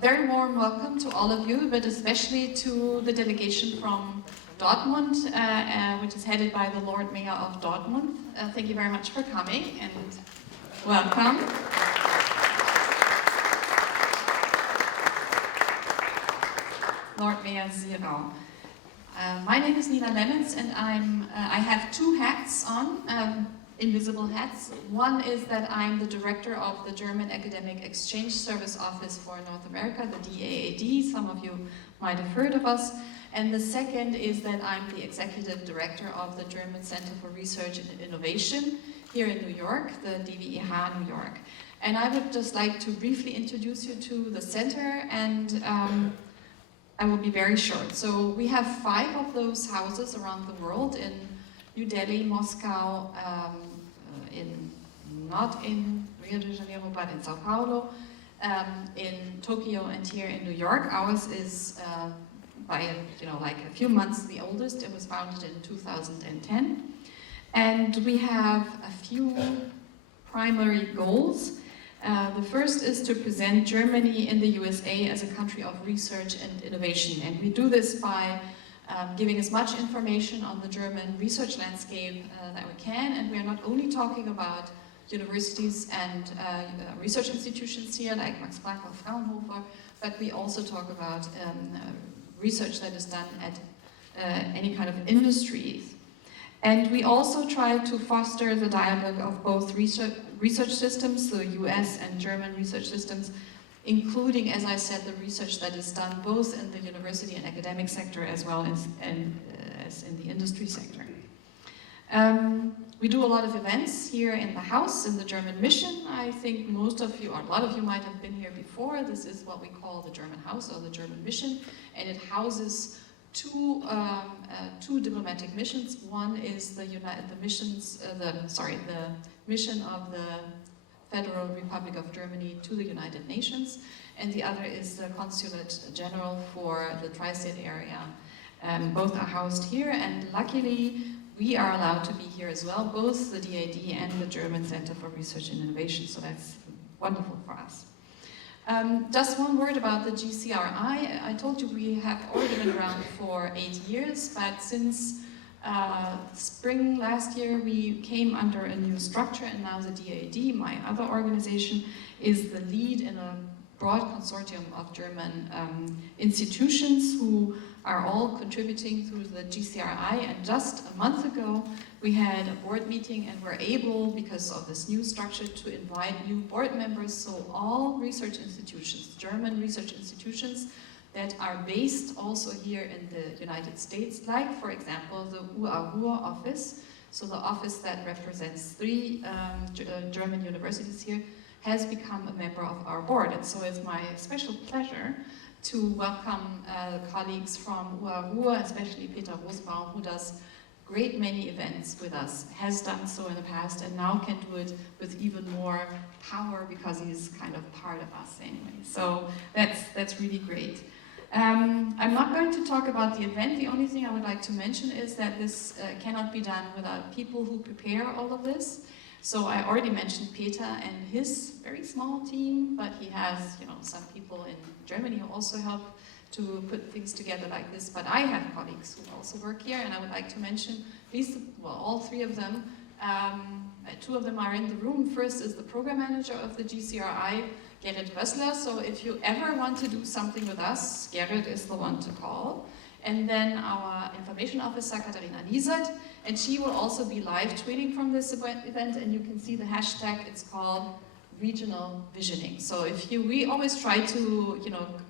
very warm welcome to all of you, but especially to the delegation from Dortmund, which is headed by the Lord Mayor of Dortmund. Thank you very much for coming and welcome. Lord Mayor Zierau. My name is Nina Lennons, and I have two hats on, invisible hats. One is that I'm the director of the German Academic Exchange Service Office for North America, the DAAD. Some of you might have heard of us. And the second is that I'm the executive director of the German Center for Research and Innovation here in New York, the DWIH New York. And I would just like to briefly introduce you to the center, and I will be very short. So we have 5 of those houses around the world, in New Delhi, Moscow, not in Rio de Janeiro, but in Sao Paulo, in Tokyo, and here in New York. Ours is by like a few months the oldest. It was founded in 2010. And we have a few primary goals. The first is to present Germany in the USA as a country of research and innovation. And we do this by giving as much information on the German research landscape that we can. And we are not only talking about universities and research institutions here, like Max Planck or Fraunhofer, but we also talk about research that is done at any kind of industries. And we also try to foster the dialogue of both research systems, the US and German research systems, including, as I said, the research that is done both in the university and academic sector as well as in the industry sector. We do a lot of events here in the house, in the German Mission. I think most of you, or a lot of you, might have been here before. This is what we call the German House, or the German Mission, and it houses two diplomatic missions. One is the mission of the Federal Republic of Germany to the United Nations, and the other is the Consulate General for the Tri-State area. Both are housed here, and luckily we are allowed to be here as well, both the DAD and the German Center for Research and Innovation, so that's wonderful for us. Just one word about the GCRI. I told you we have already been around for 8 years, but since spring last year we came under a new structure, and now the DAD, my other organization, is the lead in a broad consortium of German institutions who are all contributing through the GCRI. And just a month ago we had a board meeting, and we're able, because of this new structure, to invite new board members. So all research institutions, German research institutions that are based also here in the United States, like for example the Ruhr office, so the office that represents 3 German universities here, has become a member of our board. And so it's my special pleasure to welcome colleagues from Ruhr, especially Peter Rosbaum, who does great many events with us, has done so in the past, and now can do it with even more power because he's kind of part of us anyway. So that's really great. I'm not going to talk about the event. The only thing I would like to mention is that this cannot be done without people who prepare all of this. So I already mentioned Peter and his very small team, but he has some people in Germany who also help to put things together like this. But I have colleagues who also work here, and I would like to mention all 3 of them. 2 of them are in the room. First is the program manager of the GCRI, Gerrit Rössler. So if you ever want to do something with us, Gerrit is the one to call. And then our information officer, Katharina Niesert, and she will also be live tweeting from this event, and you can see the hashtag. It's called regional visioning. So we always try to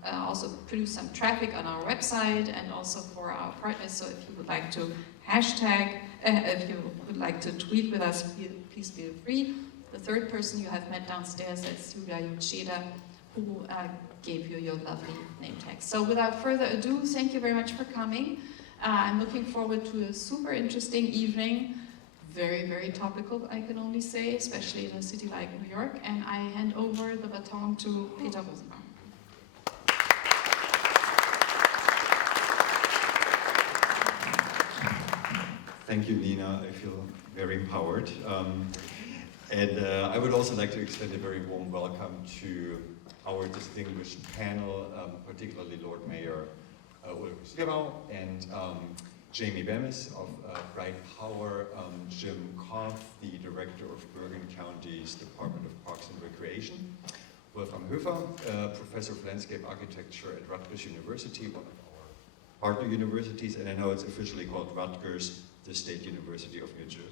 also produce some traffic on our website and also for our partners. So if you would like to hashtag, if you would like to tweet with us, please feel free. The third person you have met downstairs, that's Julia Jutscheda, who gave you your lovely name tag. So without further ado, thank you very much for coming. I'm looking forward to a super interesting evening. Very, very topical, I can only say, especially in a city like New York. And I hand over the baton to Peter Rosenbaum. Thank you, Nina. I feel very empowered. And I would also like to extend a very warm welcome to our distinguished panel, particularly Lord Mayor Ulrich Sierau and Jamie Bemis of Bright Power, Jim Koff, the Director of Bergen County's Department of Parks and Recreation, Wolfram Höfer, Professor of Landscape Architecture at Rutgers University, one of our partner universities, and I know it's officially called Rutgers, the State University of New Jersey.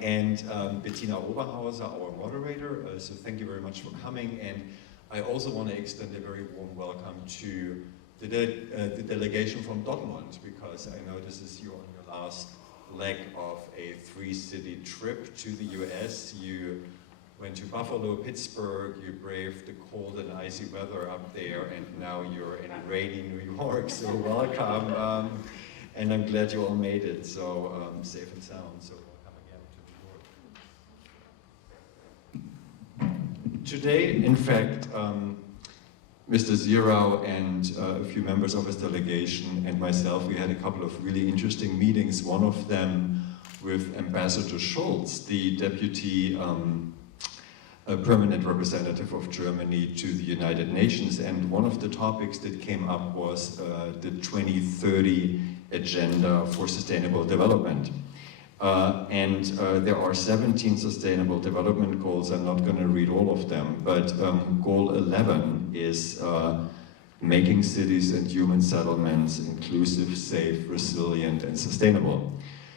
And Bettina Oberhauser, our moderator, so thank you very much for coming. And I also want to extend a very warm welcome to the delegation from Dortmund, because I know this is you on your last leg of a 3-city trip to the US. You went to Buffalo, Pittsburgh, you braved the cold and icy weather up there, and now you're in rainy New York, so welcome. And I'm glad you all made it, so safe and sound. So welcome again to New York. Today, in fact, Mr. Sierau and a few members of his delegation and myself, we had a couple of really interesting meetings, one of them with Ambassador Schulz, the deputy permanent representative of Germany to the United Nations, and one of the topics that came up was the 2030 Agenda for Sustainable Development. There are 17 Sustainable Development Goals. I'm not going to read all of them, but Goal 11 is making cities and human settlements inclusive, safe, resilient, and sustainable.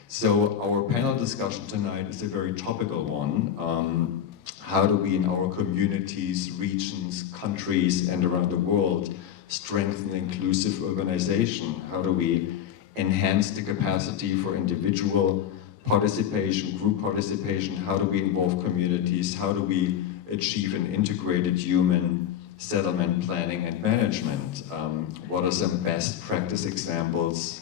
So our panel discussion tonight is a very topical one. How do we in our communities, regions, countries, and around the world strengthen inclusive urbanization? How do we enhance the capacity for individual participation, group participation? How do we involve communities? How do we achieve an integrated human settlement planning and management? What are some best practice examples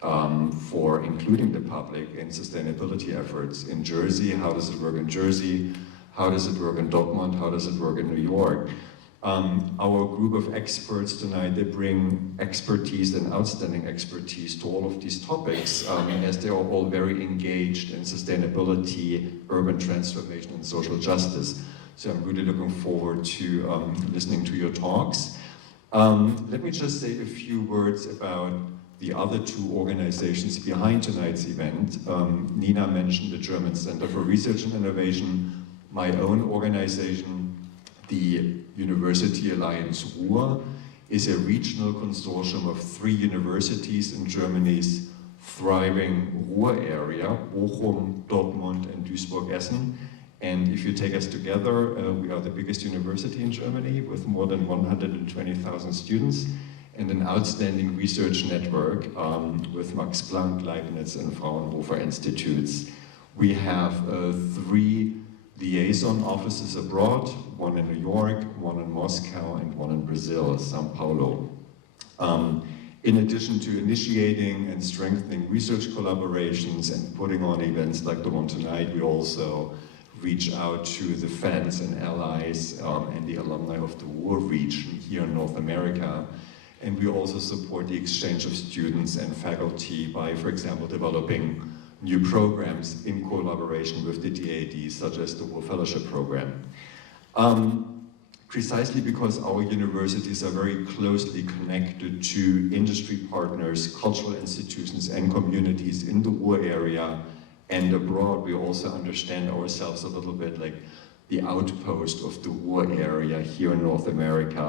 for including the public in sustainability efforts in Jersey? How does it work in Jersey? How does it work in Dortmund? How does it work in New York? Our group of experts tonight, they bring expertise and outstanding expertise to all of these topics, as they are all very engaged in sustainability, urban transformation, and social justice. So I'm really looking forward to listening to your talks. Let me just say a few words about the other two organizations behind tonight's event. Nina mentioned the German Center for Research and Innovation, my own organization, the University Alliance Ruhr, is a regional consortium of 3 universities in Germany's thriving Ruhr area, Bochum, Dortmund, and Duisburg-Essen. And if you take us together, we are the biggest university in Germany with more than 120,000 students and an outstanding research network with Max Planck, Leibniz, and Fraunhofer institutes. We have 3 liaison offices abroad, one in New York, one in Moscow, and one in Brazil, Sao Paulo. In addition to initiating and strengthening research collaborations and putting on events like the one tonight, we also reach out to the fans and allies and the alumni of the Ruhr region here in North America. And we also support the exchange of students and faculty by, for example, developing new programs in collaboration with the DAD, such as the Ruhr Fellowship Program. Precisely because our universities are very closely connected to industry partners, cultural institutions, and communities in the Ruhr area and abroad, we also understand ourselves a little bit like the outpost of the Ruhr area here in North America,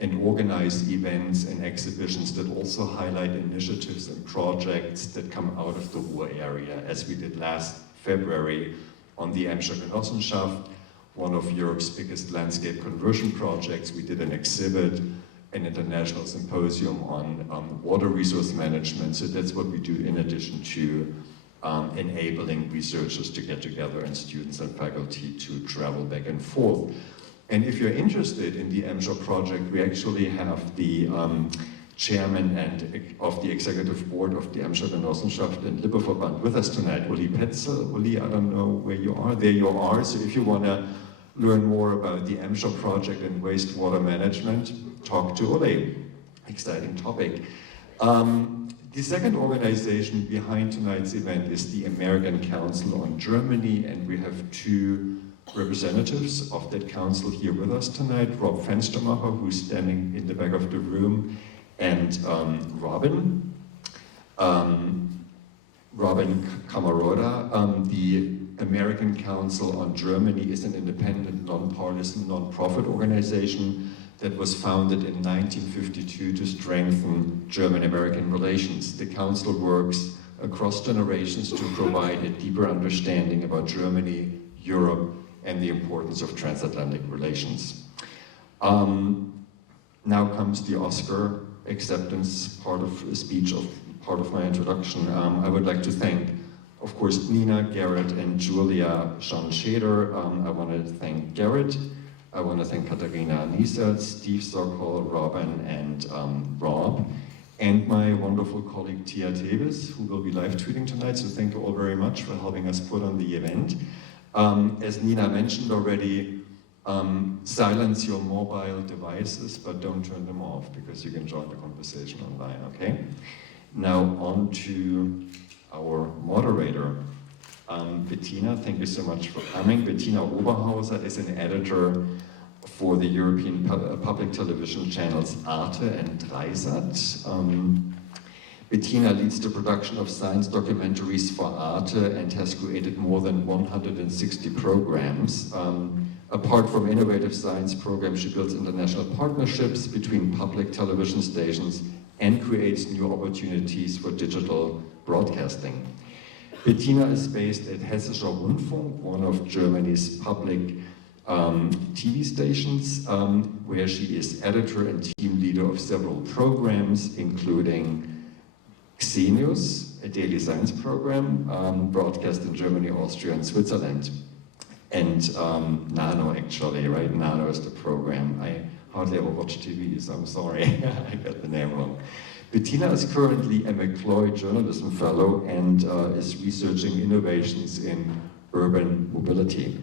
and organize events and exhibitions that also highlight initiatives and projects that come out of the Ruhr area, as we did last February on the Emscher Genossenschaft, one of Europe's biggest landscape conversion projects. We did an exhibit, an international symposium on water resource management. So that's what we do in addition to enabling researchers to get together and students and faculty to travel back and forth. And if you're interested in the Emscher project, we actually have the chairman of the executive board of the Emscher Genossenschaft and Lippeverband with us tonight, Uli Petzel. Uli, I don't know where you are. There you are. So if you want to learn more about the Emscher project and wastewater management, talk to Uli. Exciting topic. The second organization behind tonight's event is the American Council on Germany, and we have 2 representatives of that council here with us tonight, Rob Fenstermacher, who's standing in the back of the room, and Robin Camarora. The American Council on Germany is an independent, non-partisan, non-profit organization that was founded in 1952 to strengthen German-American relations. The council works across generations to provide a deeper understanding about Germany, Europe, and the importance of transatlantic relations. Now comes the Oscar acceptance part of my introduction. I would like to thank, of course, Nina, Garrett, and Julia Schanscheder. I want to thank Garrett. I want to thank Katharina Niesert, Steve Sokol, Robin, and Rob, and my wonderful colleague Tia Teves, who will be live tweeting tonight. So thank you all very much for helping us put on the event. As Nina mentioned already, silence your mobile devices, but don't turn them off, because you can join the conversation online, okay? Now on to our moderator, Bettina. Thank you so much for coming. Bettina Oberhauser is an editor for the European public television channels Arte and Dreisat. Bettina leads the production of science documentaries for Arte and has created more than 160 programs. Apart from innovative science programs, she builds international partnerships between public television stations and creates new opportunities for digital broadcasting. Bettina is based at Hessischer Rundfunk, one of Germany's public TV stations, where she is editor and team leader of several programs, including Xenius, a daily science program, broadcast in Germany, Austria, and Switzerland. And Nano, actually, right? Nano is the program. I hardly ever watch TV, so I'm sorry, I got the name wrong. Bettina is currently a McCloy Journalism Fellow and is researching innovations in urban mobility.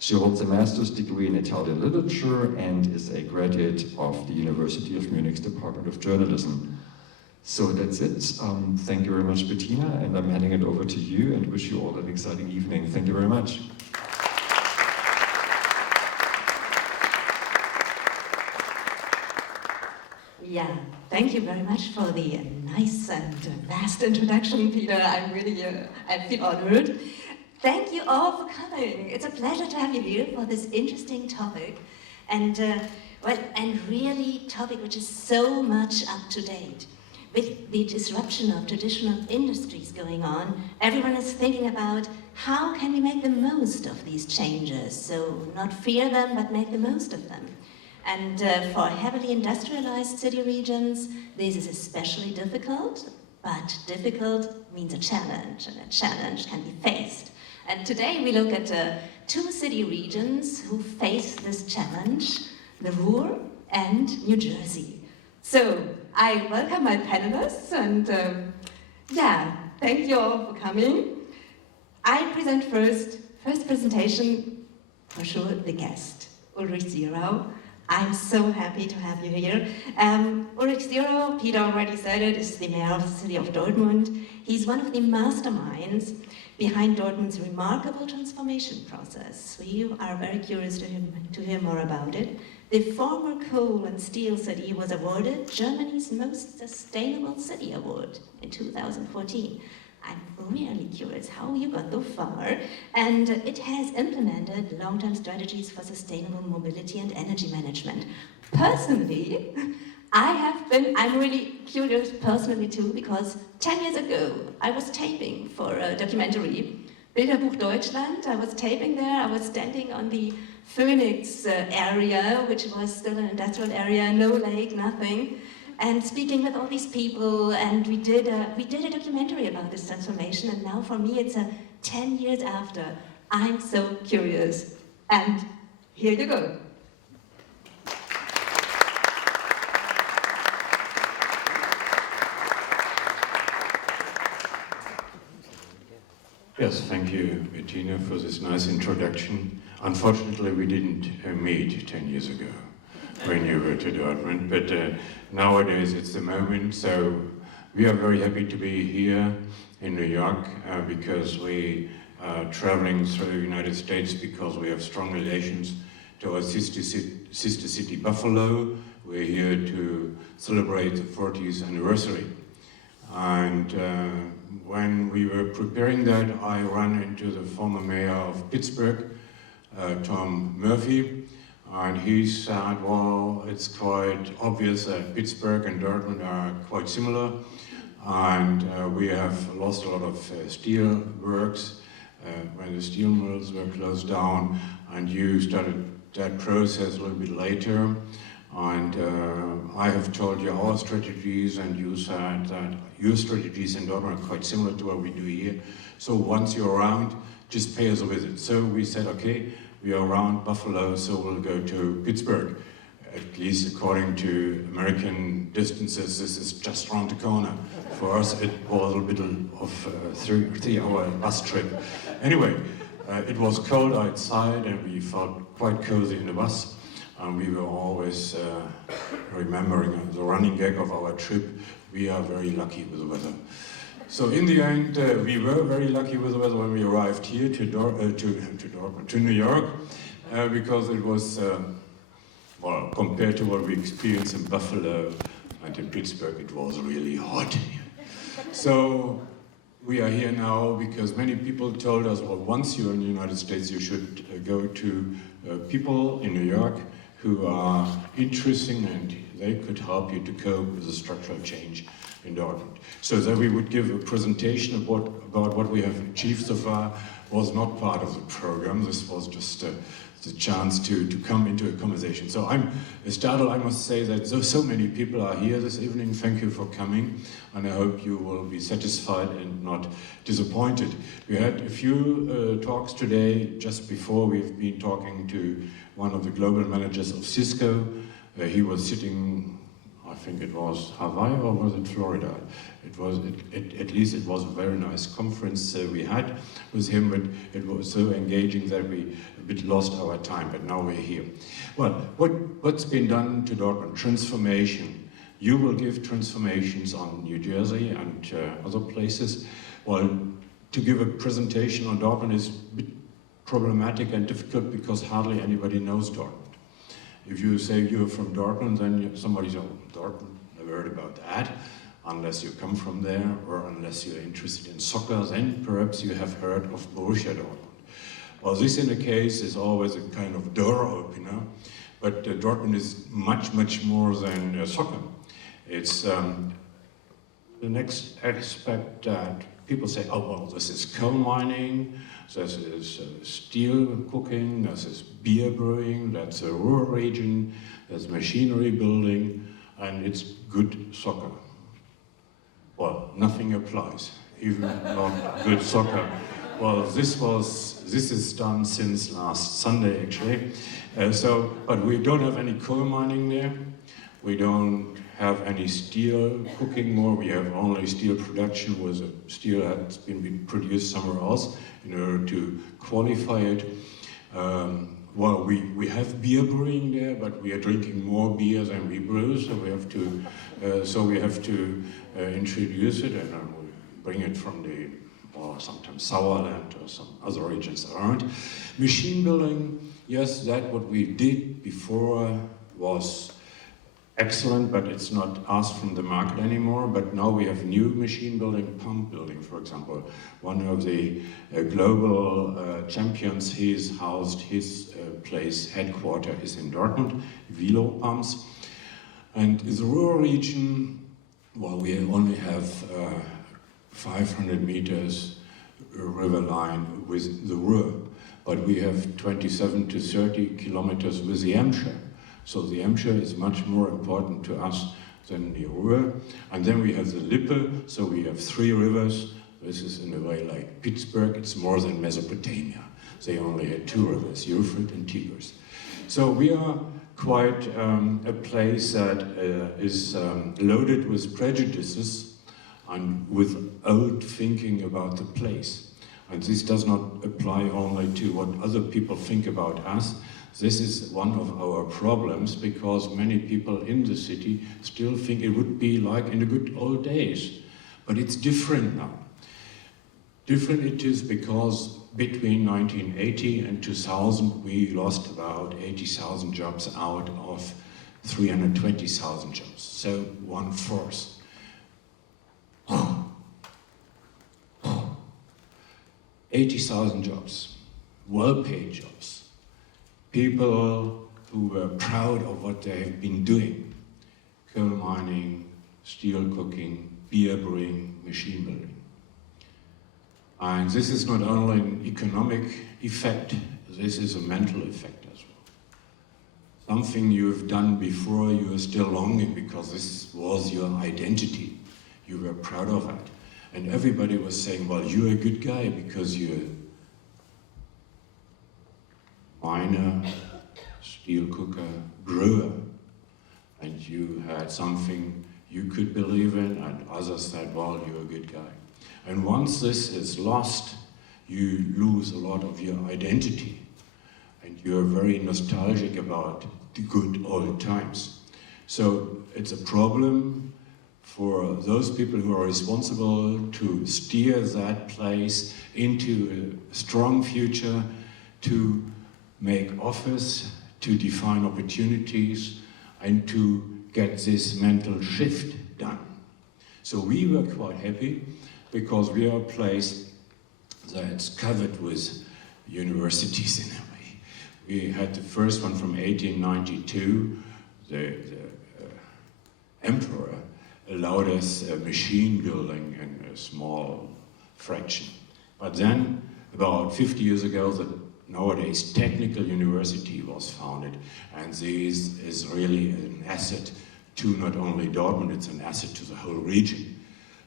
She holds a master's degree in Italian literature and is a graduate of the University of Munich's Department of Journalism. So that's it. Thank you very much, Bettina, and I'm handing it over to you and wish you all an exciting evening. Thank you very much. Yeah, thank you very much for the nice and vast introduction, Peter. I feel honored. Thank you all for coming. It's a pleasure to have you here for this interesting topic, and really topic which is so much up to date. With the disruption of traditional industries going on, everyone is thinking about how can we make the most of these changes. So not fear them, but make the most of them. And for heavily industrialized city regions, this is especially difficult, but difficult means a challenge, and a challenge can be faced. And today we look at two city regions who face this challenge, the Ruhr and New Jersey. So I welcome my panelists, and thank you all for coming. I present first presentation, for sure, the guest, Ulrich Zierau. I'm so happy to have you here. Ulrich Zierau, Peter already said it, is the mayor of the city of Dortmund. He's one of the masterminds behind Dortmund's remarkable transformation process. We are very curious to hear more about it. The former coal and steel city was awarded Germany's Most Sustainable City Award in 2014. I'm really curious how you got so far, and it has implemented long-term strategies for sustainable mobility and energy management. Personally, I'm really curious personally too, because 10 years ago, I was taping for a documentary, Bilderbuch Deutschland. I was taping there, I was standing on the Phoenix area, which was still an industrial area, no lake, nothing, and speaking with all these people, and we did a documentary about this transformation, and now for me it's 10 years after. I'm so curious, and here you go. Yes, thank you, Bettina, for this nice introduction. Unfortunately, we didn't meet 10 years ago when you were to Dortmund, but nowadays it's the moment, so we are very happy to be here in New York because we traveling through the United States because we have strong relations to our sister city Buffalo. We're here to celebrate the 40th anniversary. And when we were preparing that, I ran into the former mayor of Pittsburgh, Tom Murphy, and he said, well, it's quite obvious that Pittsburgh and Dortmund are quite similar, and we have lost a lot of steel works when the steel mills were closed down, and you started that process a little bit later. And I have told you our strategies, and you said that your strategies in Dortmund are quite similar to what we do here. So once you're around, just pay us a visit. So we said, okay, we are around Buffalo, so we'll go to Pittsburgh. At least according to American distances, this is just around the corner. For us, it was a little bit of a 3-hour bus trip. Anyway, it was cold outside, and we felt quite cozy in the bus. And we were always remembering the running gag of our trip, we are very lucky with the weather. So in the end, we were very lucky with the weather when we arrived here to New York, because it was, well, compared to what we experienced in Buffalo and in Pittsburgh, it was really hot. So we are here now because many people told us, well, once you're in the United States, you should go to people in New York who are interesting, and they could help you to cope with the structural change in Dortmund. So that we would give a presentation about what we have achieved so far was not part of the program. This was just the chance to come into a conversation. So I'm startled, I must say, that so many people are here this evening. Thank you for coming, and I hope you will be satisfied and not disappointed. We had a few talks today. Just before, we've been talking to one of the global managers of Cisco. He was sitting, I think it was Hawaii, or was it Florida? It was, at least it was a very nice conference we had with him, but it was so engaging that we a bit lost our time, but now we're here. Well, what's been done to Dortmund? Transformation. You will give transformations on New Jersey and other places. Well, to give a presentation on Dortmund is a bit problematic and difficult because hardly anybody knows Dortmund. If you say you're from Dortmund, then somebody says, oh, Dortmund, I've heard about that. Unless you come from there, or unless you're interested in soccer, then perhaps you have heard of Borussia Dortmund. Well, this in the case is always a kind of door opener, but Dortmund is much, much more than soccer. It's the next aspect that people say, oh, well, this is coal mining, this is steel cooking, this is beer brewing, that's a Ruhr region, there's machinery building, and it's good soccer. Well, nothing applies, even not good soccer. Well, this is done since last Sunday, actually. But we don't have any coal mining there. We don't have any steel cooking more. We have only steel production with steel that's been produced somewhere else in order to qualify it. Well, we have beer brewing there, but we are drinking more beer than we brew, so we have to introduce it and bring it from sometimes Sauerland or some other regions around. Machine building, yes, that what we did before was excellent, but it's not asked from the market anymore. But now we have new machine building, pump building, for example. One of the global champions, he's housed, his place, headquarter is in Dortmund, Velo Pumps. And in the Ruhr region, well, we only have 500 meters river line with the Ruhr, but we have 27 to 30 kilometers with the Emscher. So the Emscher is much more important to us than the Ruhr. And then we have the Lippe, so we have 3 rivers. This is in a way like Pittsburgh, it's more than Mesopotamia. They only had 2 rivers, Euphrates and Tigris. So we are quite a place that is loaded with prejudices and with old thinking about the place. And this does not apply only to what other people think about us. This is one of our problems because many people in the city still think it would be like in the good old days. But it's different now. Different it is because between 1980 and 2000 we lost about 80,000 jobs out of 320,000 jobs, so 1/4. 80,000 jobs, well-paid jobs, people who were proud of what they have been doing: coal mining, steel cooking, beer brewing, machine building. And this is not only an economic effect, this is a mental effect as well. Something you've done before, you are still longing because this was your identity. You were proud of it. And everybody was saying, well, you're a good guy because you're miner, steel cooker, brewer, and you had something you could believe in, and others said, well, you're a good guy. And once this is lost, you lose a lot of your identity, and you're very nostalgic about the good old times. So it's a problem for those people who are responsible to steer that place into a strong future, to make offers, to define opportunities, and to get this mental shift done. So we were quite happy because we are a place that's covered with universities in a way. We had the first one from 1892. The emperor allowed us machine building in a small fraction. But then, about 50 years ago, the nowadays technical university was founded, and this is really an asset to not only Dortmund, it's an asset to the whole region.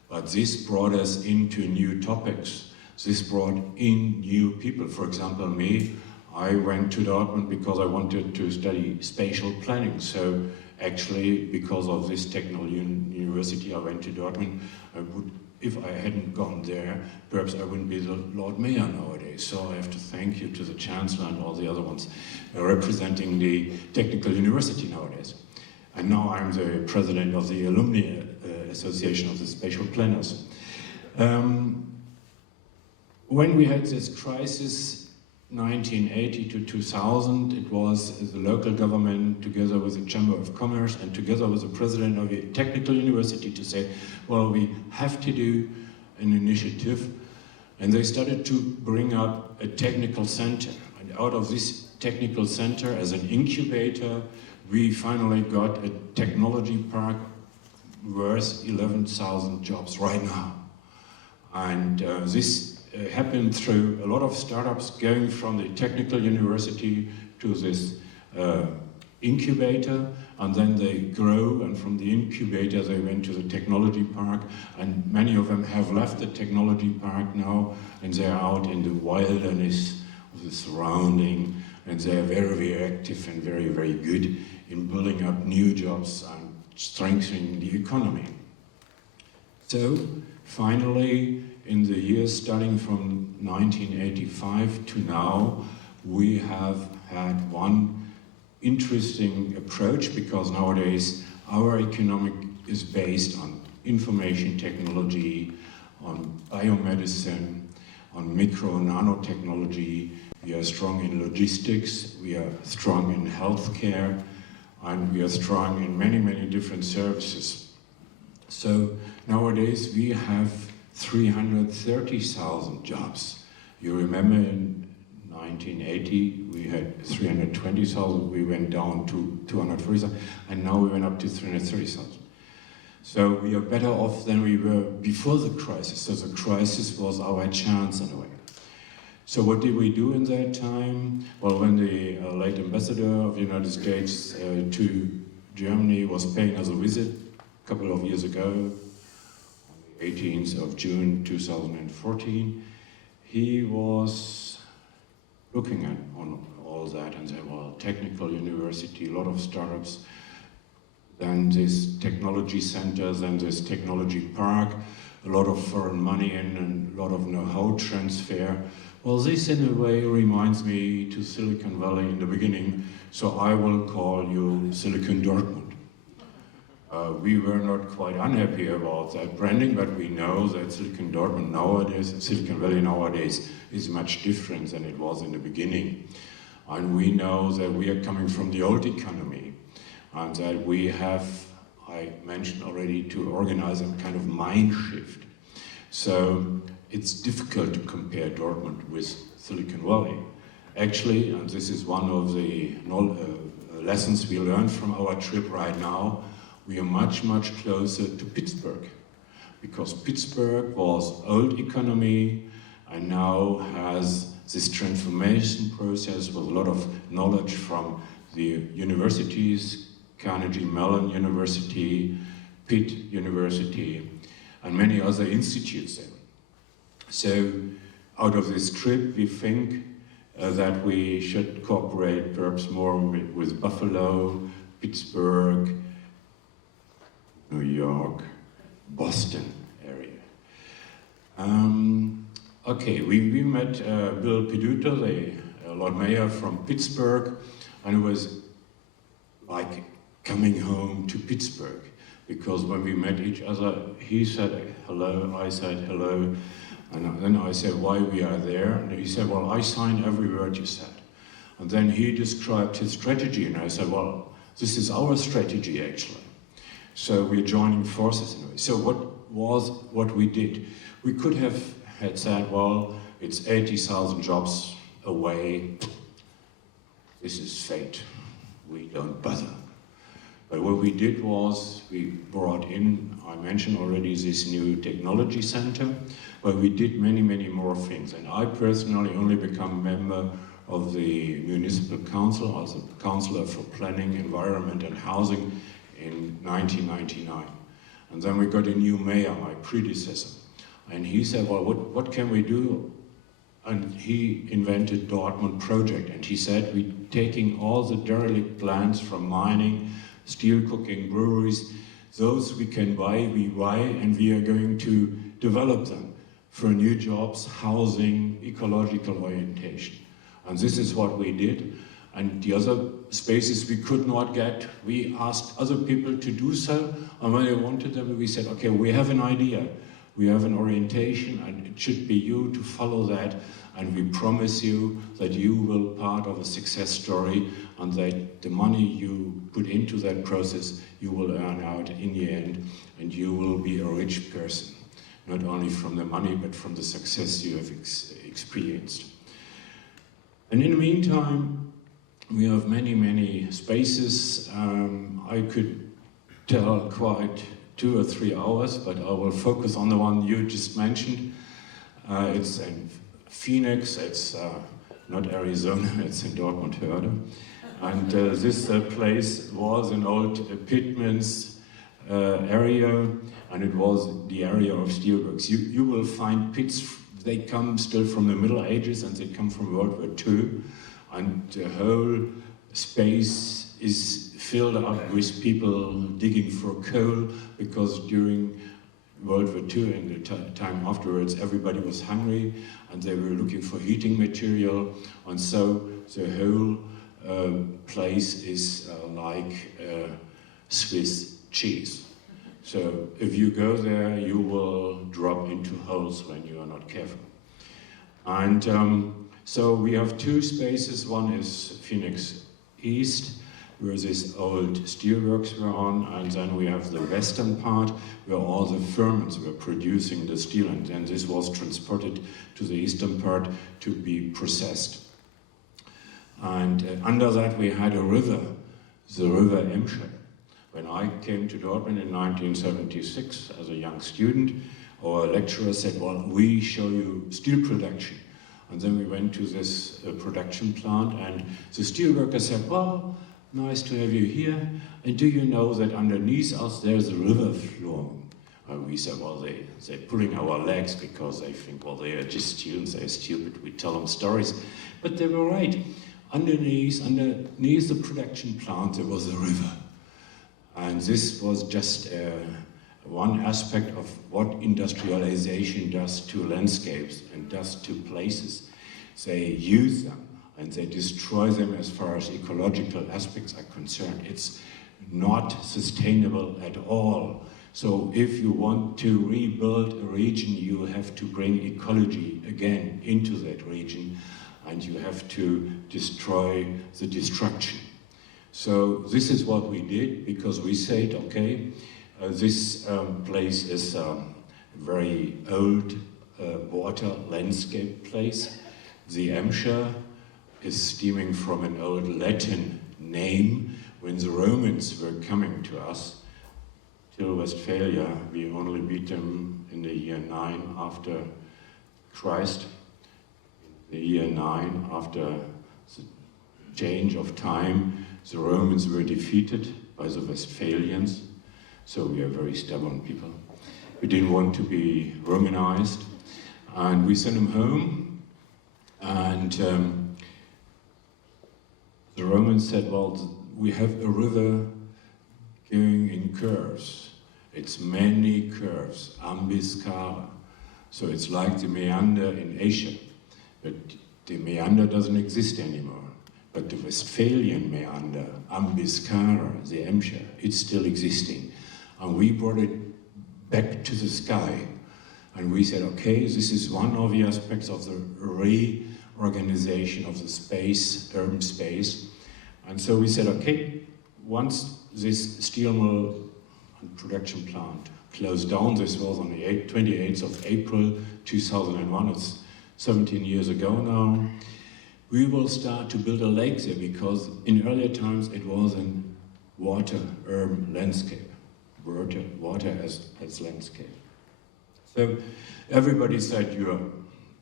But this brought us into new topics. This brought in new people. For example, me, I went to Dortmund because I wanted to study spatial planning. So actually, because of this technical university, I went to Dortmund. If I hadn't gone there, perhaps I wouldn't be the Lord Mayor nowadays. So I have to thank you to the Chancellor and all the other ones representing the technical university nowadays. And now I'm the president of the Alumni Association of the Spatial Planners. When we had this crisis, 1980 to 2000, it was the local government together with the Chamber of Commerce and together with the president of the technical university to say, well, we have to do an initiative. And they started to bring up a technical center. And out of this technical center, as an incubator, we finally got a technology park worth 11,000 jobs right now. And this happened through a lot of startups going from the technical university to this incubator, and then they grow, and from the incubator they went to the technology park, and many of them have left the technology park now, and they're out in the wilderness of the surrounding, and they're very, very active and very, very good in building up new jobs and strengthening the economy. So, finally, in the years starting from 1985 to now, we have had one interesting approach, because nowadays our economic is based on information technology, on biomedicine, on micro and nanotechnology. We are strong in logistics, we are strong in healthcare, and we are strong in many, many different services. So nowadays we have 330,000 jobs. You remember in 1980 we had 320,000, we went down to 240,000, and now we went up to 330,000. So we are better off than we were before the crisis. So the crisis was our chance in a way. So what did we do in that time? Well, when the late ambassador of the United States to Germany was paying us a visit a couple of years ago, 18th of June 2014, he was looking at on all that and said, well, technical university, a lot of startups, then this technology center, then this technology park, a lot of foreign money and a lot of know-how transfer. Well, this in a way reminds me to Silicon Valley in the beginning, so I will call you Silicon Dortmund. We were not quite unhappy about that branding, but we know that Silicon Dortmund nowadays, Silicon Valley nowadays, is much different than it was in the beginning. And we know that we are coming from the old economy, and that we have, I mentioned already, to organize a kind of mind shift. So it's difficult to compare Dortmund with Silicon Valley. Actually, and this is one of the lessons we learned from our trip right now, we are much, much closer to Pittsburgh, because Pittsburgh was old economy and now has this transformation process with a lot of knowledge from the universities, Carnegie Mellon University, Pitt University, and many other institutes there. So out of this trip, we think that we should cooperate perhaps more with Buffalo, Pittsburgh, New York, Boston area. Okay, we met Bill Peduto, the Lord Mayor from Pittsburgh, and it was like coming home to Pittsburgh, because when we met each other, he said hello, I said hello, and then I said why we are there, and he said, well, I signed every word you said. And then he described his strategy, and I said, well, this is our strategy actually. So we're joining forces in a way. So what we did? We could have had said, well, it's 80,000 jobs away. This is fate. We don't bother. But what we did was we brought in, I mentioned already, this new technology center, but we did many, many more things. And I personally only became a member of the municipal council, also councillor for planning, environment and housing in 1999. And then we got a new mayor, my predecessor. And he said, well, what can we do? And he invented Dortmund project. And he said, we're taking all the derelict plants from mining, steel cooking, breweries, those we can buy, we buy, and we are going to develop them for new jobs, housing, ecological orientation. And this is what we did. And the other spaces we could not get, we asked other people to do so, and when they wanted them, we said, okay, we have an idea, we have an orientation, and it should be you to follow that, and we promise you that you will be part of a success story, and that the money you put into that process, you will earn out in the end, and you will be a rich person, not only from the money, but from the success you have experienced. And in the meantime, we have many, many spaces. I could tell quite 2 or 3 hours, but I will focus on the one you just mentioned. It's in Phoenix, it's not Arizona, it's in Dortmund, Hörde. And this place was an old pitmen's area, and it was the area of steelworks. You will find pits, they come still from the Middle Ages, and they come from World War II. And the whole space is filled up with people digging for coal, because during World War II and the time afterwards, everybody was hungry and they were looking for heating material. And so the whole place is like Swiss cheese. So if you go there, you will drop into holes when you are not careful. And so we have 2 spaces. One is Phoenix East, where this old steelworks were on, and then we have the western part, where all the ferments were producing the steel, and then this was transported to the eastern part to be processed. And under that we had a river, the River Emscher. When I came to Dortmund in 1976 as a young student, our lecturer said, well, we show you steel production. And then we went to this production plant, and the steelworker said, well, nice to have you here. And do you know that underneath us there's a river flowing? And we said, well, they're pulling our legs because they think, well, they are just students, they're stupid, we tell them stories. But they were right. Underneath the production plant there was a river. And this was just one aspect of what industrialization does to landscapes and does to places. They use them and they destroy them as far as ecological aspects are concerned. It's not sustainable at all. So if you want to rebuild a region, you have to bring ecology again into that region, and you have to destroy the destruction. So this is what we did, because we said, okay, this place is a very old water landscape place. The Emscher is stemming from an old Latin name. When the Romans were coming to us, till Westphalia, we only beat them in the year 9 after Christ. In the year 9, after the change of time, the Romans were defeated by the Westphalians, so we are very stubborn people. We didn't want to be Romanized, and we sent them home, and the Romans said, well, we have a river going in curves. It's many curves, ambiscara. So it's like the meander in Asia, but the meander doesn't exist anymore. But the Westphalian meander, ambiscara, the Emscher, it's still existing. And we brought it back to the sky. And we said, okay, this is one of the aspects of the reorganization of the space, urban space. And so we said, okay, once this steel mill and production plant closed down, this was on the 28th of April 2001, it's 17 years ago now, we will start to build a lake there, because in earlier times it was a water urban landscape, water as landscape. So everybody said, you're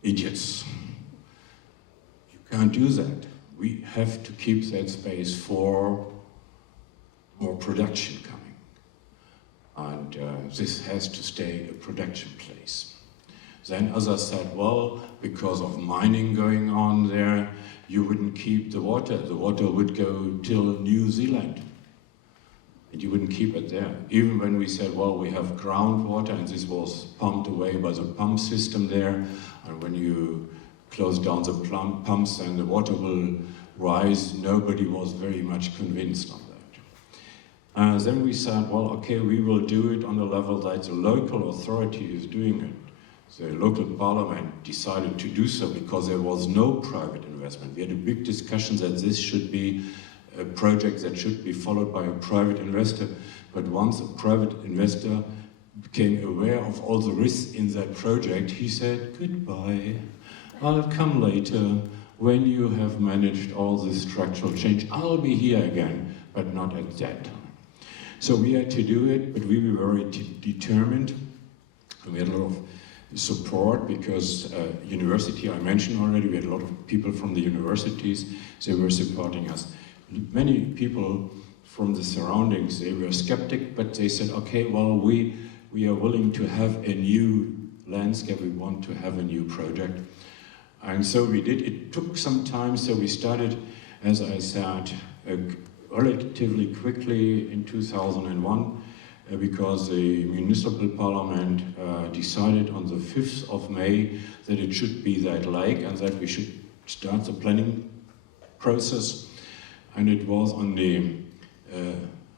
idiots. You can't do that. We have to keep that space for more production coming. And this has to stay a production place. Then others said, well, because of mining going on there, you wouldn't keep the water. The water would go till New Zealand. And you wouldn't keep it there. Even when we said, well, we have groundwater, and this was pumped away by the pump system there, and when you close down the pumps and the water will rise, nobody was very much convinced on that. Then we said, well, okay, we will do it on the level that the local authority is doing it. The local parliament decided to do so because there was no private investment. We had a big discussion that this should be a project that should be followed by a private investor. But once a private investor became aware of all the risks in that project, he said, goodbye, I'll come later when you have managed all this structural change. I'll be here again, but not at that time. So we had to do it, but we were very determined. And we had a lot of support because university, I mentioned already, we had a lot of people from the universities, they were supporting us. Many people from the surroundings, they were skeptic, but they said, okay, well, we are willing to have a new landscape, we want to have a new project. And so we did. It took some time, so we started, as I said, relatively quickly in 2001, because the municipal parliament decided on the 5th of May that it should be that lake and that we should start the planning process. And it was on the,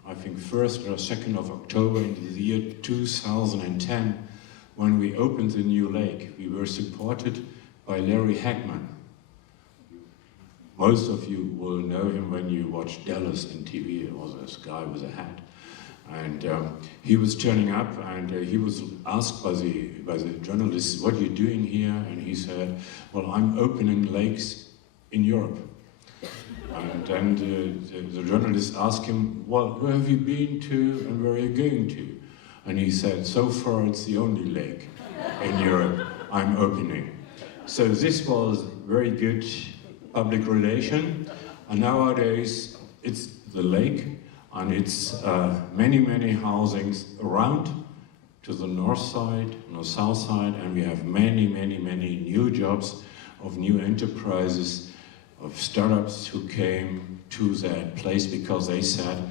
I think, 1st or 2nd of October in the year 2010 when we opened the new lake. We were supported by Larry Hagman. Most of you will know him when you watch Dallas on TV. It was this guy with a hat. And he was turning up, and he was asked by the journalists, what are you doing here? And he said, well, I'm opening lakes in Europe. And then the journalist asked him, well, where have you been to and where are you going to? And he said, so far it's the only lake in Europe I'm opening. So this was very good public relation. And nowadays it's the lake, and it's many, many housings around to the north side and the south side, and we have many, many, many new jobs of new enterprises, of startups who came to that place because they said,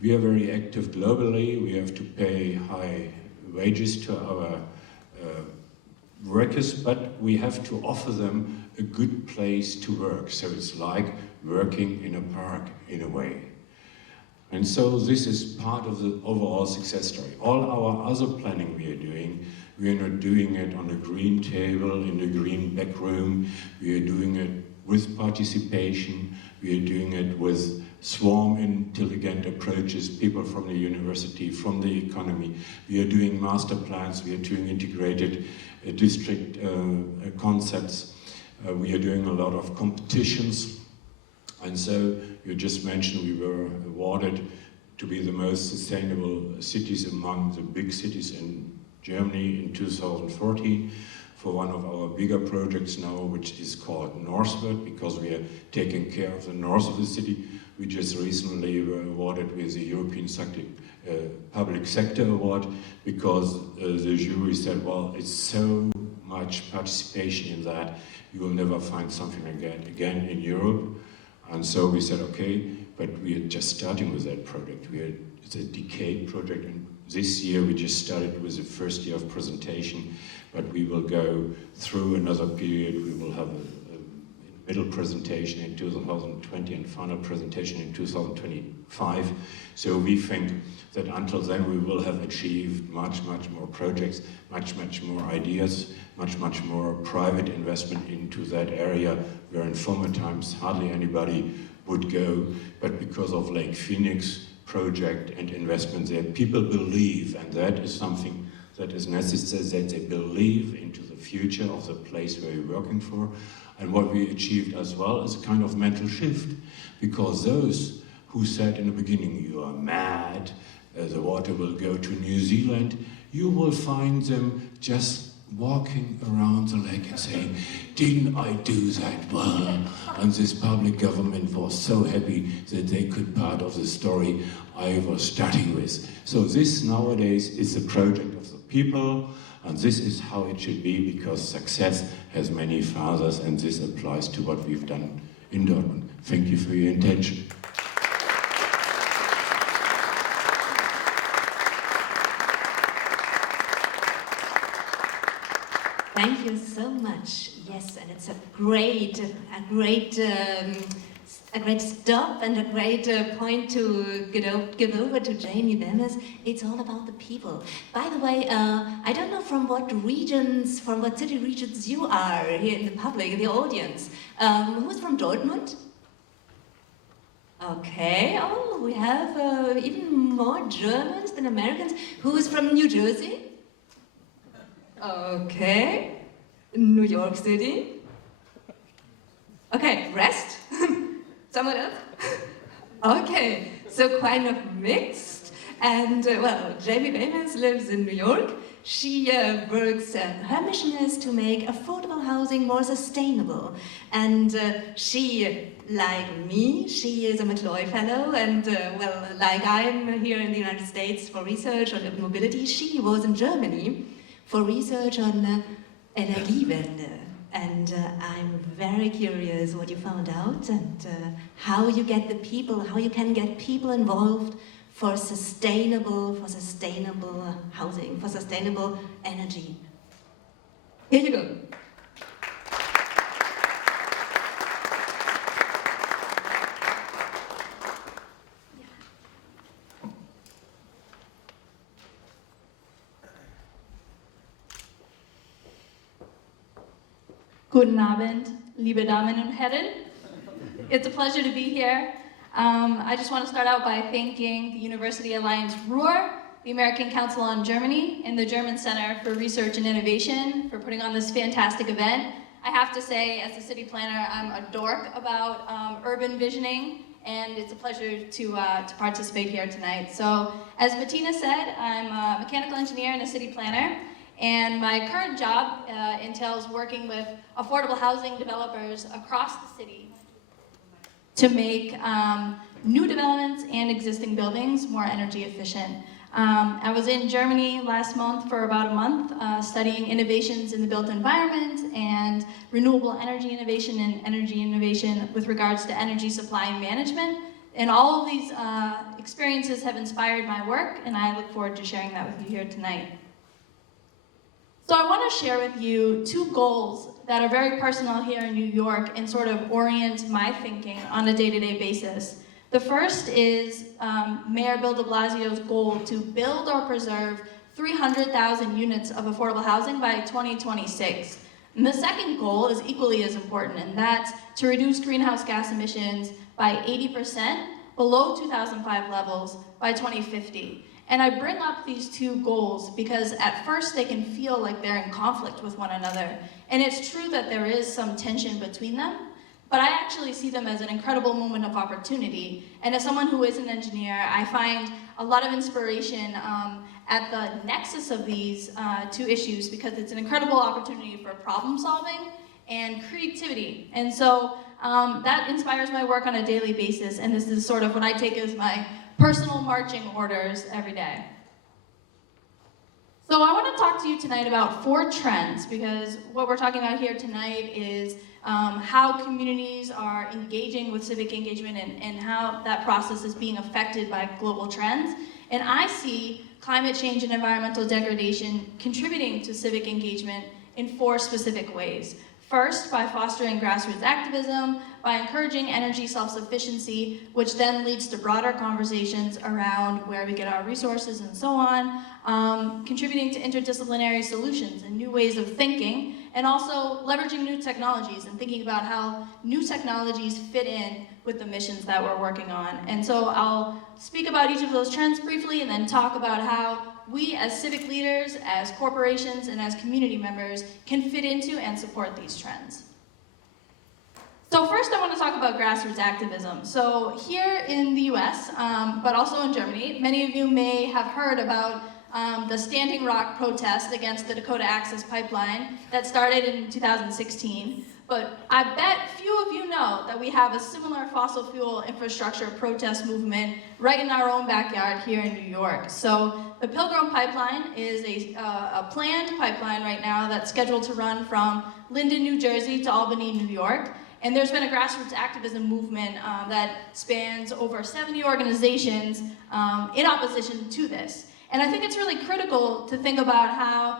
we are very active globally, we have to pay high wages to our workers, but we have to offer them a good place to work. So it's like working in a park in a way. And so this is part of the overall success story. All our other planning we are not doing it on a green table, in a green back room. We are doing it with participation. We are doing it with swarm intelligent approaches, people from the university, from the economy. We are doing master plans. We are doing integrated district concepts. We are doing a lot of competitions. And so you just mentioned we were awarded to be the most sustainable cities among the big cities in Germany in 2014 for one of our bigger projects now, which is called Northward, because we are taking care of the north of the city. We just recently were awarded with the European Public Sector Award because the jury said, well, it's so much participation in that, you will never find something again in Europe. And so we said, okay, but we are just starting with that project. It's a decade project, and this year we just started with the first year of presentation, but we will go through another period. We will have a middle presentation in 2020 and final presentation in 2025. So we think that until then we will have achieved much more projects, much more ideas, much more private investment into that area where in former times hardly anybody would go, but because of Lake Phoenix project and investment there, people believe, and that is something that is necessary, that they believe into the future of the place where you're working for. And what we achieved as well is a kind of mental shift, because those who said in the beginning, you are mad, the water will go to New Zealand, you will find them just walking around the lake and saying, didn't I do that well? And this public government was so happy that they could part of the story I was starting with. So this nowadays is a project of the people, and this is how it should be, because success has many fathers, and this applies to what we've done in Dortmund. Thank you for your attention. Thank you so much. Yes, and it's a great stop and a great point to give over to Jamie Bemis. It's all about the people. By the way, I don't know from what city regions you are here in the public, in the audience. Who's from Dortmund? Okay, oh, we have even more Germans than Americans. Who is from New Jersey? Okay, New York City. Okay, rest? Someone else? Okay, so kind of mixed. And well, Jamie Bemis lives in New York. She works, her mission is to make affordable housing more sustainable. And she, like me, she is a McCloy Fellow, and well, like I'm here in the United States for research on mobility, she was in Germany for research on Energiewende. And I'm very curious what you found out and how you get the people, how you can get people involved for sustainable housing, for sustainable energy. Here you go. Guten Abend, liebe Damen und Herren. It's a pleasure to be here. I just want to start out by thanking the University Alliance Ruhr, the American Council on Germany, and the German Center for Research and Innovation for putting on this fantastic event. I have to say, as a city planner, I'm a dork about urban visioning, and it's a pleasure to participate here tonight. So, as Bettina said, I'm a mechanical engineer and a city planner. And my current job entails working with affordable housing developers across the city to make new developments and existing buildings more energy efficient. I was in Germany last month for about a month, studying innovations in the built environment and renewable energy innovation and energy innovation with regards to energy supply and management. And all of these experiences have inspired my work, and I look forward to sharing that with you here tonight. So I want to share with you two goals that are very personal here in New York and sort of orient my thinking on a day-to-day basis. The first is Mayor Bill de Blasio's goal to build or preserve 300,000 units of affordable housing by 2026. And the second goal is equally as important, and that's to reduce greenhouse gas emissions by 80% below 2005 levels by 2050. And I bring up these two goals because at first they can feel like they're in conflict with one another. And it's true that there is some tension between them, but I actually see them as an incredible moment of opportunity. And as someone who is an engineer, I find a lot of inspiration at the nexus of these two issues because it's an incredible opportunity for problem solving and creativity. And so that inspires my work on a daily basis, and this is sort of what I take as my personal marching orders every day. So I want to talk to you tonight about 4 trends, because what we're talking about here tonight is how communities are engaging with civic engagement and how that process is being affected by global trends. And I see climate change and environmental degradation contributing to civic engagement in 4 specific ways. First, by fostering grassroots activism, by encouraging energy self-sufficiency, which then leads to broader conversations around where we get our resources and so on, contributing to interdisciplinary solutions and new ways of thinking, and also leveraging new technologies and thinking about how new technologies fit in with the missions that we're working on. And so I'll speak about each of those trends briefly and then talk about how we as civic leaders, as corporations, and as community members can fit into and support these trends. So first I want to talk about grassroots activism. So here in the US, but also in Germany, many of you may have heard about the Standing Rock protest against the Dakota Access Pipeline that started in 2016. But I bet few of you know that we have a similar fossil fuel infrastructure protest movement right in our own backyard here in New York. So the Pilgrim Pipeline is a planned pipeline right now that's scheduled to run from Linden, New Jersey to Albany, New York. And there's been a grassroots activism movement that spans over 70 organizations in opposition to this. And I think it's really critical to think about how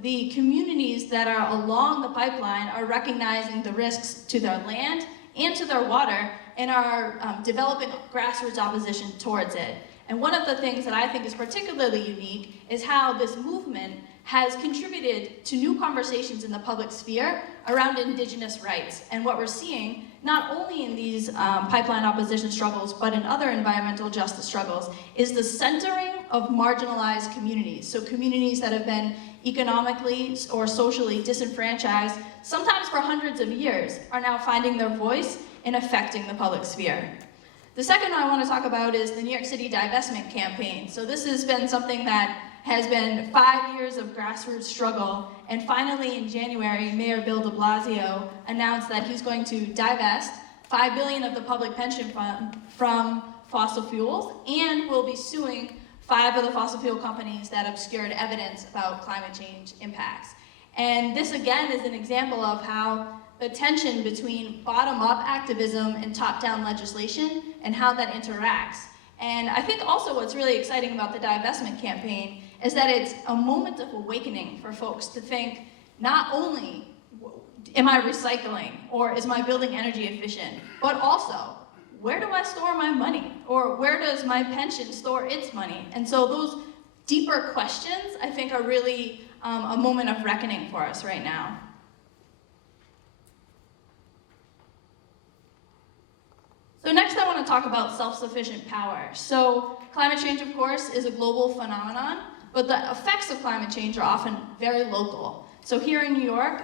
the communities that are along the pipeline are recognizing the risks to their land and to their water and are developing grassroots opposition towards it. And one of the things that I think is particularly unique is how this movement has contributed to new conversations in the public sphere around indigenous rights. And what we're seeing, not only in these pipeline opposition struggles, but in other environmental justice struggles, is the centering of marginalized communities. So communities that have been economically or socially disenfranchised, sometimes for hundreds of years, are now finding their voice in affecting the public sphere. The second I want to talk about is the New York City divestment campaign. So this has been something that has been 5 years of grassroots struggle, and finally in January, Mayor Bill de Blasio announced that he's going to divest $5 billion of the public pension fund from fossil fuels, and will be suing 5 of the fossil fuel companies that obscured evidence about climate change impacts. And this again is an example of how the tension between bottom-up activism and top-down legislation and how that interacts. And I think also what's really exciting about the divestment campaign is that it's a moment of awakening for folks to think, not only am I recycling or is my building energy efficient, but also, where do I store my money? Or where does my pension store its money? And so those deeper questions, I think, are really a moment of reckoning for us right now. So next I want to talk about self-sufficient power. So climate change, of course, is a global phenomenon, but the effects of climate change are often very local. So here in New York,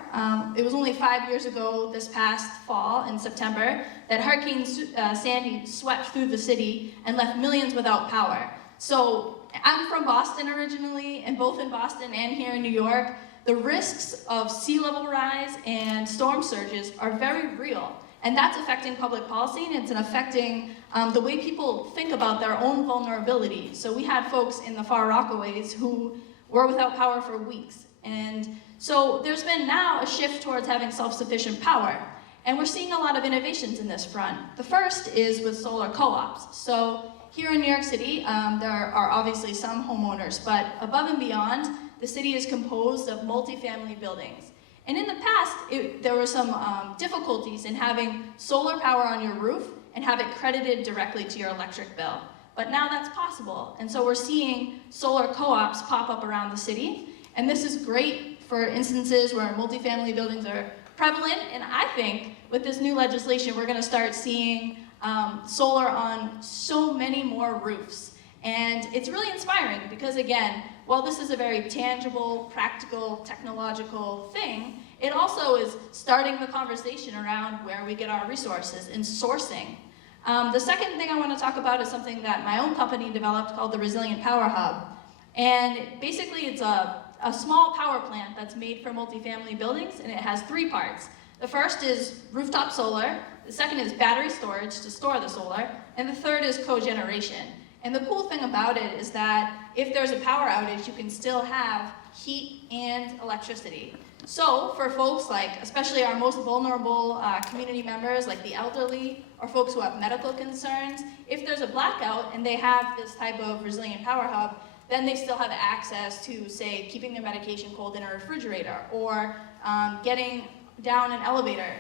it was only 5 years ago this past fall in September that Hurricane Sandy swept through the city and left millions without power. So I'm from Boston originally, and both in Boston and here in New York, the risks of sea level rise and storm surges are very real. And that's affecting public policy, and it's affecting the way people think about their own vulnerability. So we had folks in the Far Rockaways who were without power for weeks. And so there's been now a shift towards having self-sufficient power. And we're seeing a lot of innovations in this front. The first is with solar co-ops. So here in New York City, there are obviously some homeowners, but above and beyond, the city is composed of multifamily buildings. And in the past, there were some difficulties in having solar power on your roof and have it credited directly to your electric bill. But now that's possible. And so we're seeing solar co-ops pop up around the city. And this is great for instances where multifamily buildings are prevalent. And I think with this new legislation, we're gonna start seeing solar on so many more roofs. And it's really inspiring because, again, while this is a very tangible, practical, technological thing, it also is starting the conversation around where we get our resources and sourcing. The second thing I want to talk about is something that my own company developed called the Resilient Power Hub. And basically it's a small power plant that's made for multifamily buildings, and it has 3 parts. The first is rooftop solar, the second is battery storage to store the solar, and the third is cogeneration. And the cool thing about it is that if there's a power outage, you can still have heat and electricity. So for folks like, especially our most vulnerable community members, like the elderly, or folks who have medical concerns, if there's a blackout and they have this type of resilient power hub, then they still have access to, say, keeping their medication cold in a refrigerator, or getting down an elevator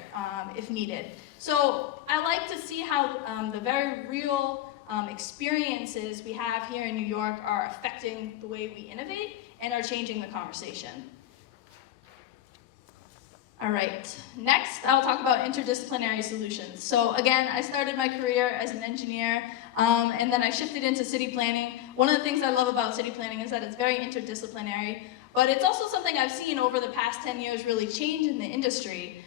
if needed. So I like to see how the very real experiences we have here in New York are affecting the way we innovate and are changing the conversation. All right, next I'll talk about interdisciplinary solutions. So again, I started my career as an engineer, and then I shifted into city planning. One of the things I love about city planning is that it's very interdisciplinary, but it's also something I've seen over the past 10 years really change in the industry.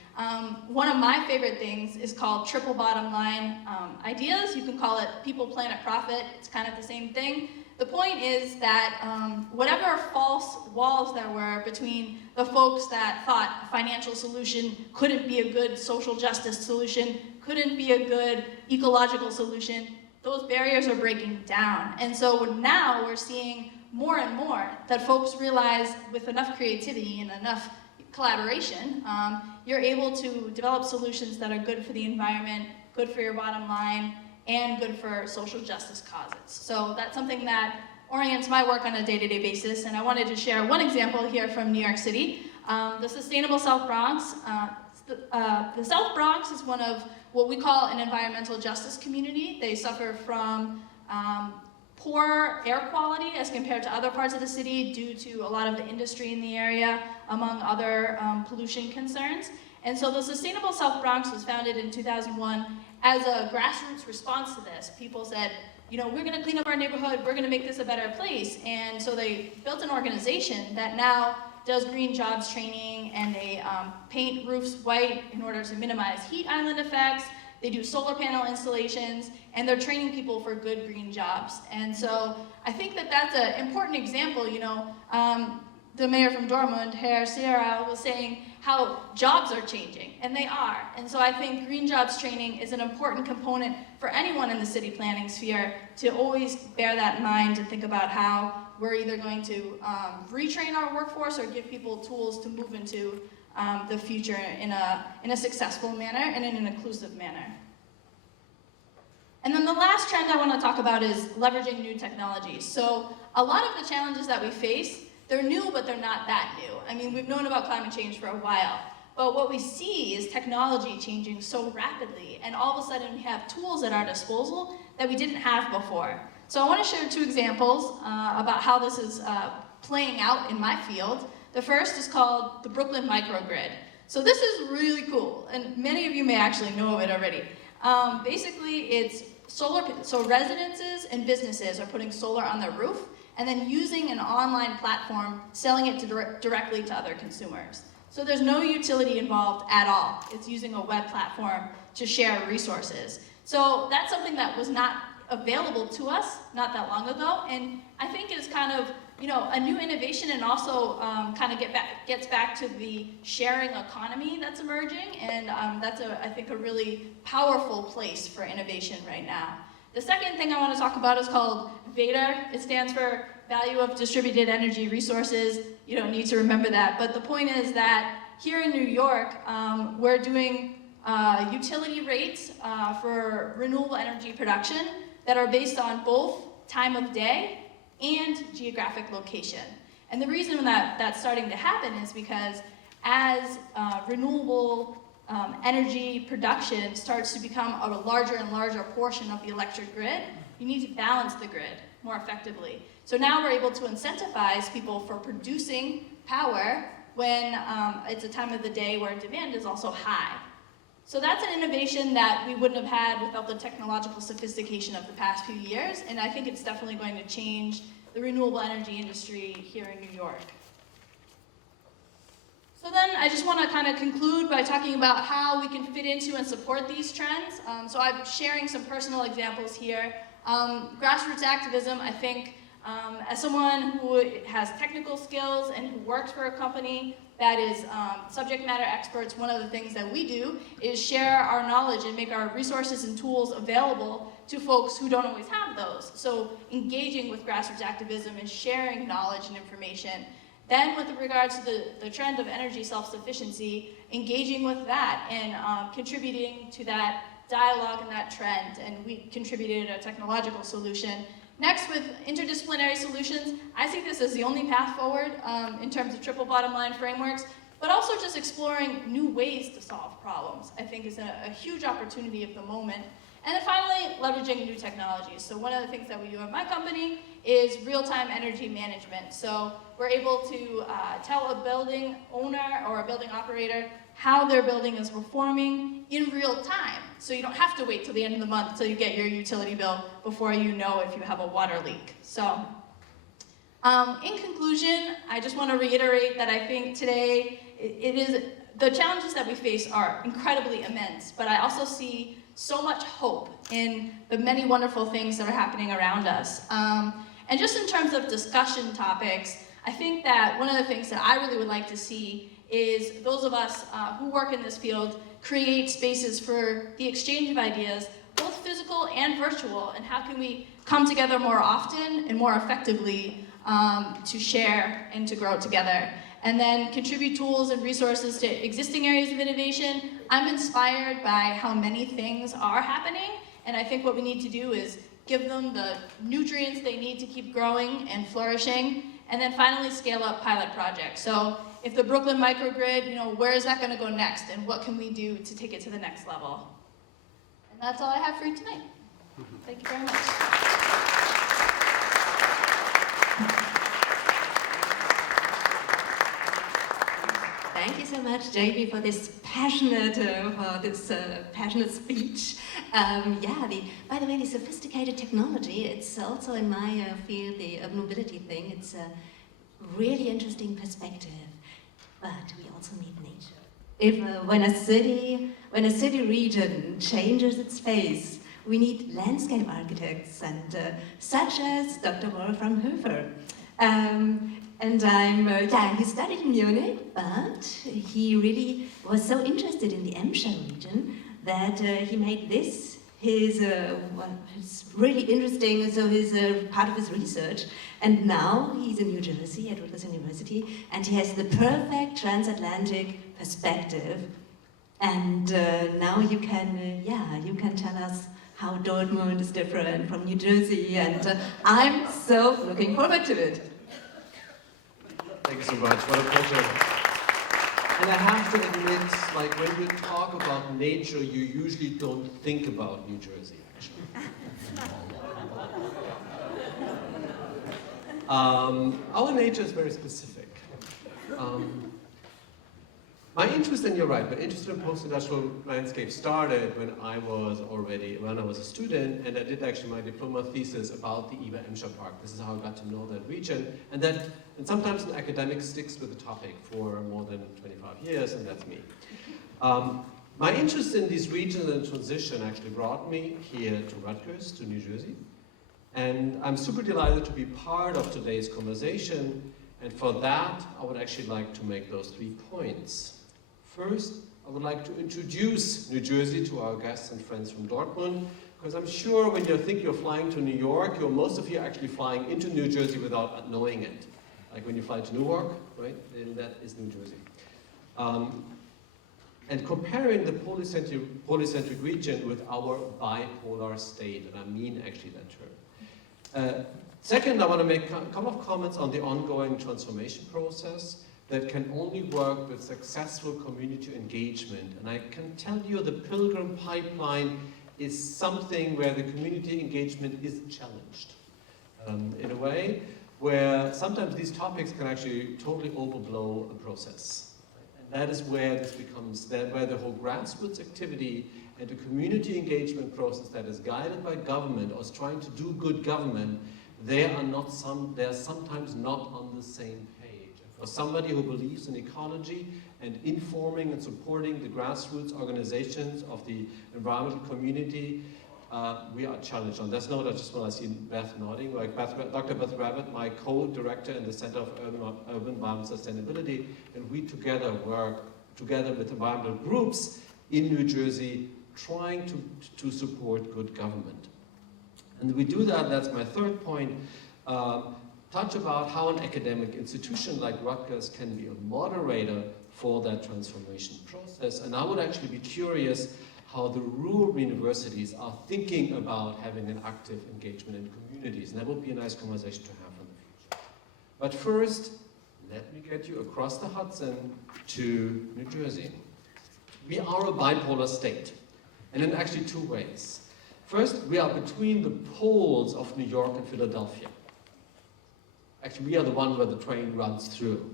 One of my favorite things is called triple bottom line ideas. You can call it people, planet, profit. It's kind of the same thing. The point is that whatever false walls there were between the folks that thought a financial solution couldn't be a good social justice solution, couldn't be a good ecological solution, those barriers are breaking down. And so now we're seeing more and more that folks realize with enough creativity and enough collaboration, you're able to develop solutions that are good for the environment, good for your bottom line, and good for social justice causes. So that's something that orients my work on a day-to-day basis, and I wanted to share one example here from New York City. The Sustainable South Bronx. The South Bronx is one of what we call an environmental justice community. They suffer from poor air quality as compared to other parts of the city due to a lot of the industry in the area, among other pollution concerns. And so the Sustainable South Bronx was founded in 2001 as a grassroots response to this. People said, you know, we're gonna clean up our neighborhood, we're gonna make this a better place. And so they built an organization that now does green jobs training, and they paint roofs white in order to minimize heat island effects. They do solar panel installations, and they're training people for good green jobs. And so I think that that's an important example. You know, the mayor from Dortmund, Herr Sierra, was saying how jobs are changing, and they are. And so I think green jobs training is an important component for anyone in the city planning sphere to always bear that in mind and think about how we're either going to retrain our workforce or give people tools to move into the future in a successful manner and in an inclusive manner. And then the last trend I want to talk about is leveraging new technologies. So a lot of the challenges that we face, they're new, but they're not that new. I mean, we've known about climate change for a while, but what we see is technology changing so rapidly, and all of a sudden we have tools at our disposal that we didn't have before. So I want to share 2 examples about how this is playing out in my field. The first is called the Brooklyn microgrid. So this is really cool, and many of you may actually know of it already. Basically, it's solar, so residences and businesses are putting solar on their roof and then using an online platform, selling it directly to other consumers. So there's no utility involved at all. It's using a web platform to share resources. So that's something that was not available to us not that long ago, and I think it's kind of, you know, a new innovation, and also kind of gets back to the sharing economy that's emerging, and that's I think a really powerful place for innovation right now. The second thing I want to talk about is called VADR. It stands for Value of Distributed Energy Resources. You don't need to remember that, but the point is that here in New York, we're doing utility rates for renewable energy production that are based on both time of day and geographic location. And the reason that that's starting to happen is because as renewable energy production starts to become a larger and larger portion of the electric grid, you need to balance the grid more effectively. So now we're able to incentivize people for producing power when it's a time of the day where demand is also high. So that's an innovation that we wouldn't have had without the technological sophistication of the past few years, and I think it's definitely going to change the renewable energy industry here in New York. So then I just want to kind of conclude by talking about how we can fit into and support these trends. So I'm sharing some personal examples here. Grassroots activism, I think, as someone who has technical skills and who works for a company that is subject matter experts, one of the things that we do is share our knowledge and make our resources and tools available to folks who don't always have those. So engaging with grassroots activism and sharing knowledge and information. Then with regards to the trend of energy self-sufficiency, engaging with that and contributing to that dialogue and that trend, and we contributed a technological solution. Next, with interdisciplinary solutions, I see this as the only path forward in terms of triple bottom line frameworks, but also just exploring new ways to solve problems, I think is a huge opportunity of the moment. And then finally, leveraging new technologies. So one of the things that we do at my company is real-time energy management. So we're able to tell a building owner or a building operator how their building is performing in real time. So you don't have to wait till the end of the month till you get your utility bill before you know if you have a water leak. So in conclusion, I just want to reiterate that I think today the challenges that we face are incredibly immense, but I also see so much hope in the many wonderful things that are happening around us. And just in terms of discussion topics, I think that one of the things that I really would like to see is those of us who work in this field create spaces for the exchange of ideas, both physical and virtual, and how can we come together more often and more effectively to share and to grow together. And then contribute tools and resources to existing areas of innovation. I'm inspired by how many things are happening, and I think what we need to do is give them the nutrients they need to keep growing and flourishing, and then finally scale up pilot projects. So if the Brooklyn microgrid, where is that going to go next, and what can we do to take it to the next level? And that's all I have for you tonight. Thank you very much. Thank you so much, JB, for this passionate speech. By the way, the sophisticated technology, it's also in my field, the mobility thing, it's a really interesting perspective. But we also need nature. When a city region changes its face, we need landscape architects, and such as Dr. Wolfram Höfer. He studied in Munich, but he really was so interested in the Emscher region that he made this his really interesting, part of his research. And now he's in New Jersey at Rutgers University, and he has the perfect transatlantic perspective. And now you can tell us how Dortmund is different from New Jersey, and I'm so looking forward to it. Thank you so much. What a pleasure. And I have to admit, when you talk about nature, you usually don't think about New Jersey, actually. Our nature is very specific. My interest, and you're right, my interest in post-industrial landscape started when I was a student, and I did actually my diploma thesis about the Emscher Park. This is how I got to know that region, and sometimes an academic sticks with the topic for more than 25 years, and that's me. My interest in these regions and transition actually brought me here to Rutgers, to New Jersey, and I'm super delighted to be part of today's conversation, and for that, I would actually like to make those 3 points. First, I would like to introduce New Jersey to our guests and friends from Dortmund, because I'm sure when you think you're flying to New York, most of you are actually flying into New Jersey without knowing it. Like when you fly to Newark, right? That is New Jersey. And comparing the polycentric region with our bipolar state, and I mean actually that term. Second, I want to make a couple of comments on the ongoing transformation process that can only work with successful community engagement. And I can tell you the Pilgrim Pipeline is something where the community engagement is challenged in a way where sometimes these topics can actually totally overblow a process. And that is where this becomes, where the whole grassroots activity and the community engagement process that is guided by government or is trying to do good government, they are sometimes not on the same page. And for somebody who believes in ecology and informing and supporting the grassroots organizations of the environmental community, we are challenged on this note. I just want to see Beth nodding. Like Dr. Beth Rabbit, my co-director in the Center of Urban Environment Sustainability, and we together work together with environmental groups in New Jersey trying to support good government. And we do that, that's my third point, touch about how an academic institution like Rutgers can be a moderator for that transformation process. And I would actually be curious how the rural universities are thinking about having an active engagement in communities. And that would be a nice conversation to have in the future. But first, let me get you across the Hudson to New Jersey. We are a bipolar state, and in actually two ways. First, we are between the poles of New York and Philadelphia. Actually, we are the one where the train runs through.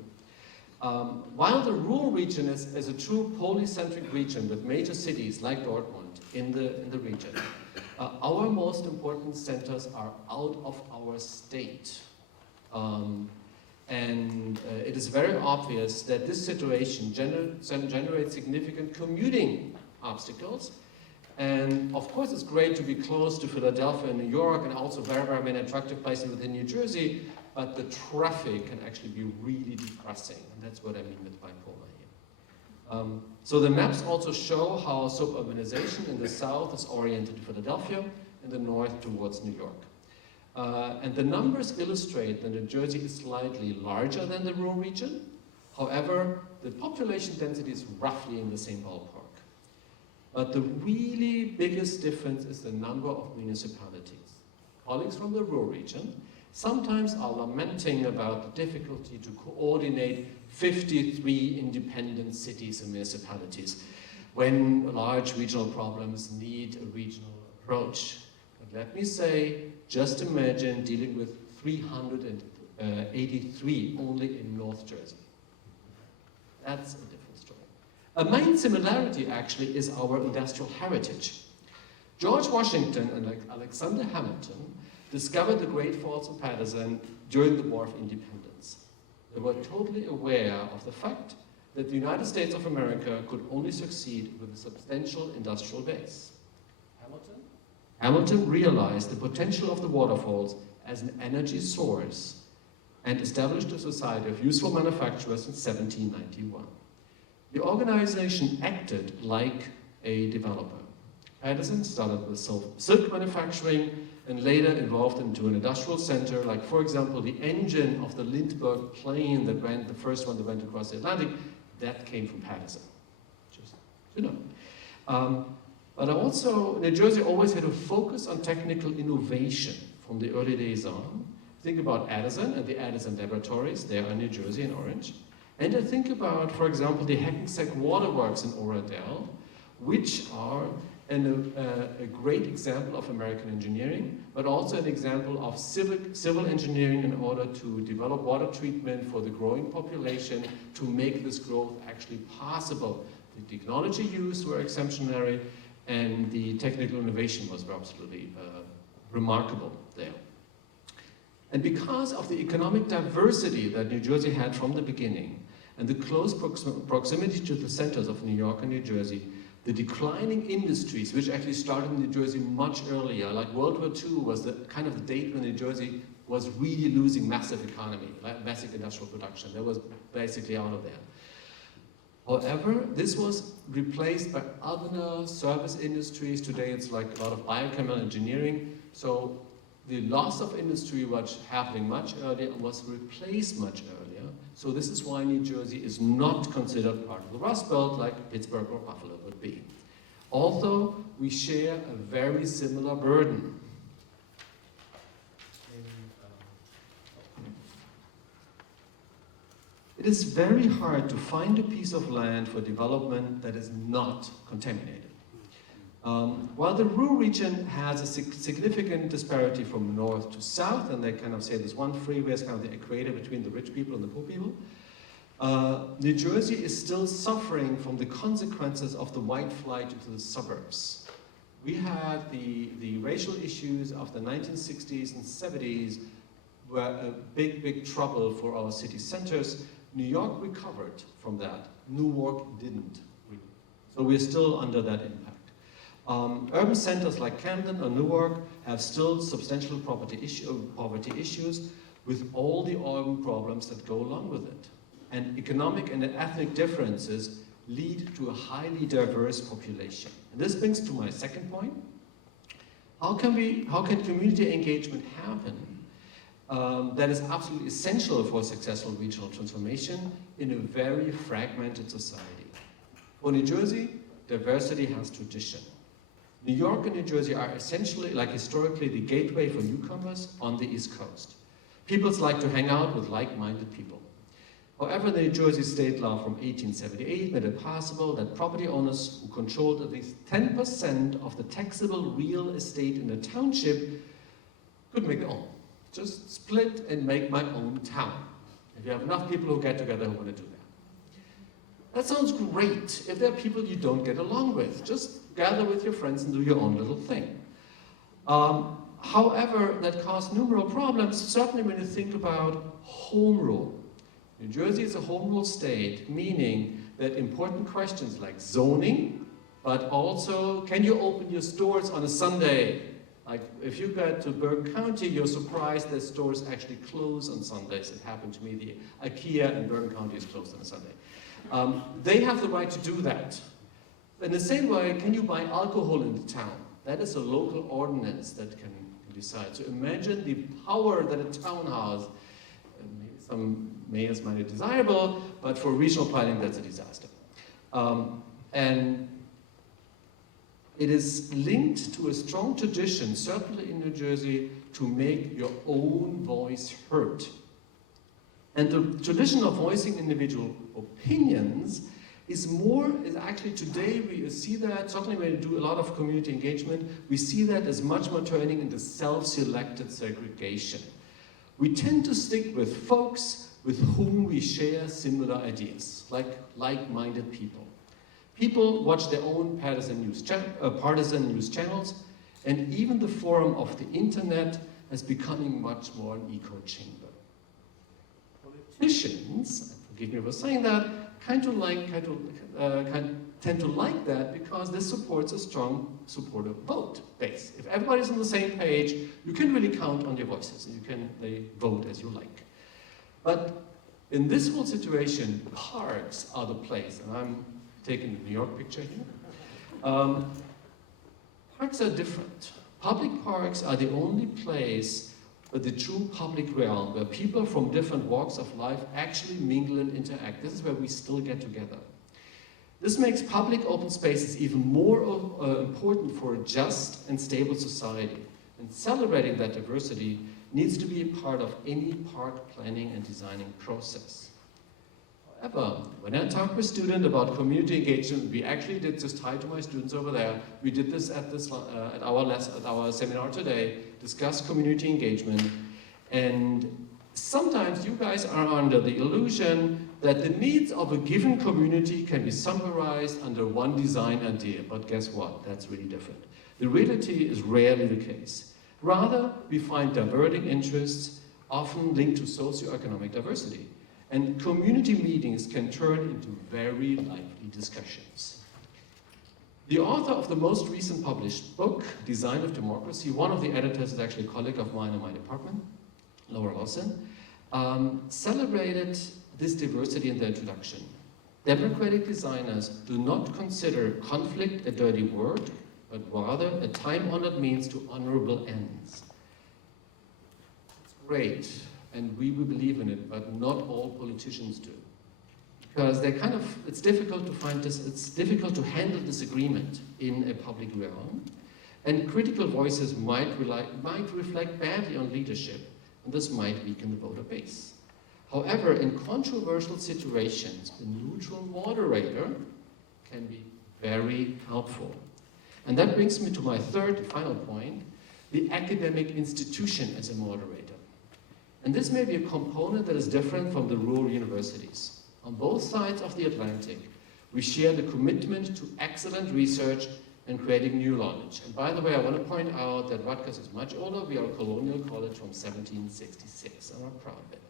While the rural region is a true polycentric region with major cities like Dortmund in the region, our most important centers are out of our state. It is very obvious that this situation generates significant commuting obstacles. And of course, it's great to be close to Philadelphia and New York, and also very, very many attractive places within New Jersey, but the traffic can actually be really depressing. And that's what I mean with bipolar here. So the maps also show how suburbanization in the south is oriented to Philadelphia, in the north towards New York. And the numbers illustrate that New Jersey is slightly larger than the rural region. However, the population density is roughly in the same ballpark. But the really biggest difference is the number of municipalities. Colleagues from the rural region sometimes are lamenting about the difficulty to coordinate 53 independent cities and municipalities when large regional problems need a regional approach. But let me say, just imagine dealing with 383 only in North Jersey. That's a different story. A main similarity actually is our industrial heritage. George Washington and Alexander Hamilton discovered the Great Falls of Patterson during the War of Independence. They were totally aware of the fact that the United States of America could only succeed with a substantial industrial base. Hamilton realized the potential of the waterfalls as an energy source and established a society of useful manufacturers in 1791. The organization acted like a developer. Patterson started with silk manufacturing and later evolved into an industrial center, like, for example, the engine of the Lindbergh plane that ran, the first one that went across the Atlantic, that came from Patterson. Just, you know. But also, New Jersey always had a focus on technical innovation from the early days on. Think about Edison and the Edison laboratories, they are in New Jersey in Orange. And I think about, for example, the Hackensack Waterworks in Oradell, which are a great example of American engineering, but also an example of civil engineering in order to develop water treatment for the growing population to make this growth actually possible. The technology used were exemplary, and the technical innovation was absolutely remarkable there. And because of the economic diversity that New Jersey had from the beginning, and the close proximity to the centers of New York and New Jersey, the declining industries, which actually started in New Jersey much earlier, like World War II was the kind of the date when New Jersey was really losing massive economy, like massive industrial production. That was basically out of there. However, this was replaced by other service industries. Today it's like a lot of biochemical engineering. So the loss of industry was happening much earlier and was replaced much earlier. So this is why New Jersey is not considered part of the Rust Belt like Pittsburgh or Buffalo would be. Although we share a very similar burden. It it is very hard to find a piece of land for development that is not contaminated. While the Ruhr region has a significant disparity from north to south, and they kind of say there's one freeway is kind of the equator between the rich people and the poor people, New Jersey is still suffering from the consequences of the white flight into the suburbs. We had the racial issues of the 1960s and 70s were a big trouble for our city centers. New York recovered from that. Newark didn't. So we're still under that impact. Urban centers like Camden or Newark have still substantial poverty issues with all the urban problems that go along with it. And economic and ethnic differences lead to a highly diverse population. And this brings to my second point. How can community engagement happen that is absolutely essential for successful regional transformation in a very fragmented society? For New Jersey, diversity has tradition. New York and New Jersey are essentially, like historically, the gateway for newcomers on the East Coast. Peoples like to hang out with like-minded people. However, the New Jersey state law from 1878 made it possible that property owners who controlled at least 10% of the taxable real estate in a township could make their own. Just split and make my own town. If you have enough people who get together who want to do that. That sounds great if there are people you don't get along with. Just gather with your friends and do your own little thing. However, that caused numerous problems, certainly when you think about home rule. New Jersey is a home rule state, meaning that important questions like zoning, but also, can you open your stores on a Sunday? Like, if you get to Bergen County, you're surprised that stores actually close on Sundays. It happened to me, the IKEA in Bergen County is closed on a Sunday. They have the right to do that. In the same way, can you buy alcohol in the town? That is a local ordinance that can decide. So imagine the power that a town has. Maybe some mayors might be desirable, but for regional planning, that's a disaster. And it is linked to a strong tradition, certainly in New Jersey, to make your own voice heard. And the tradition of voicing individual opinions is actually today we see that, certainly when we do a lot of community engagement, we see that as much more turning into self-selected segregation. We tend to stick with folks with whom we share similar ideas, like-minded people. People watch their own partisan news channels, and even the forum of the internet is becoming much more an echo chamber. Politicians, forgive me for saying that, tend to like that because this supports a strong supportive vote base. If everybody's on the same page, you can really count on your voices, and they vote as you like. But in this whole situation, parks are the place, and I'm taking the New York picture here. Parks are different. Public parks are the only place but the true public realm, where people from different walks of life actually mingle and interact. This is where we still get together. This makes public open spaces even more important for a just and stable society. And celebrating that diversity needs to be a part of any park planning and designing process. However, when I talk with students about community engagement, we actually did just hi to my students over there. We did this at our seminar today, discuss community engagement, and sometimes you guys are under the illusion that the needs of a given community can be summarized under one design idea, but guess what? That's really different. The reality is rarely the case. Rather, we find diverging interests often linked to socioeconomic diversity. And community meetings can turn into very lively discussions. The author of the most recent published book, Design of Democracy, one of the editors is actually a colleague of mine in my department, Laura Lawson, celebrated this diversity in the introduction. Democratic designers do not consider conflict a dirty word, but rather a time-honored means to honorable ends. It's great. And we believe in it, but not all politicians do. Because it's difficult to find this, it's difficult to handle disagreement in a public realm, and critical voices might reflect badly on leadership, and this might weaken the voter base. However, in controversial situations, a neutral moderator can be very helpful. And that brings me to my third and final point, the academic institution as a moderator. And this may be a component that is different from the rural universities. On both sides of the Atlantic, we share the commitment to excellent research and creating new knowledge. And by the way, I want to point out that Rutgers is much older. We are a colonial college from 1766. I'm not proud of it.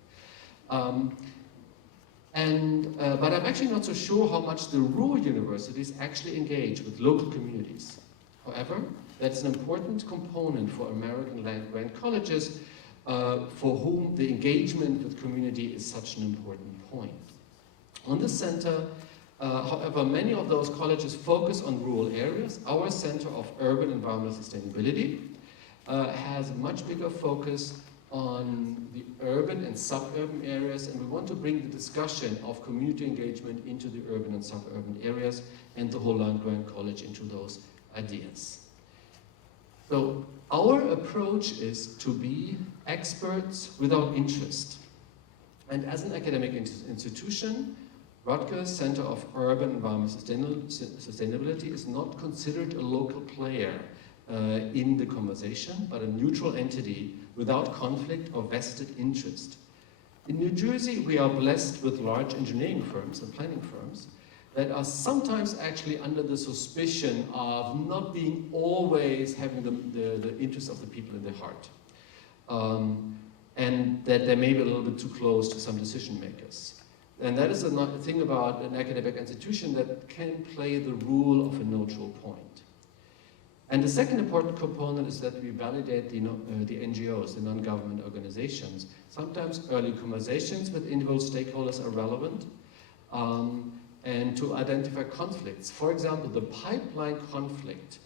But I'm actually not so sure how much the rural universities actually engage with local communities. However, that's an important component for American land-grant colleges for whom the engagement with community is such an important point. On the center, however, many of those colleges focus on rural areas. Our Center of Urban Environmental Sustainability has a much bigger focus on the urban and suburban areas, and we want to bring the discussion of community engagement into the urban and suburban areas and the whole land-grant college into those ideas. So our approach is to be experts without interest. And as an academic institution, Rutgers Center of Urban Environmental Sustainability is not considered a local player in the conversation, but a neutral entity without conflict or vested interest. In New Jersey, we are blessed with large engineering firms and planning firms that are sometimes actually under the suspicion of not being always having the interest of the people in their heart. And that they may be a little bit too close to some decision makers. And that is a thing about an academic institution that can play the role of a neutral point. And the second important component is that we validate the NGOs, the non-government organizations. Sometimes early conversations with individual stakeholders are relevant, and to identify conflicts. For example, the pipeline conflict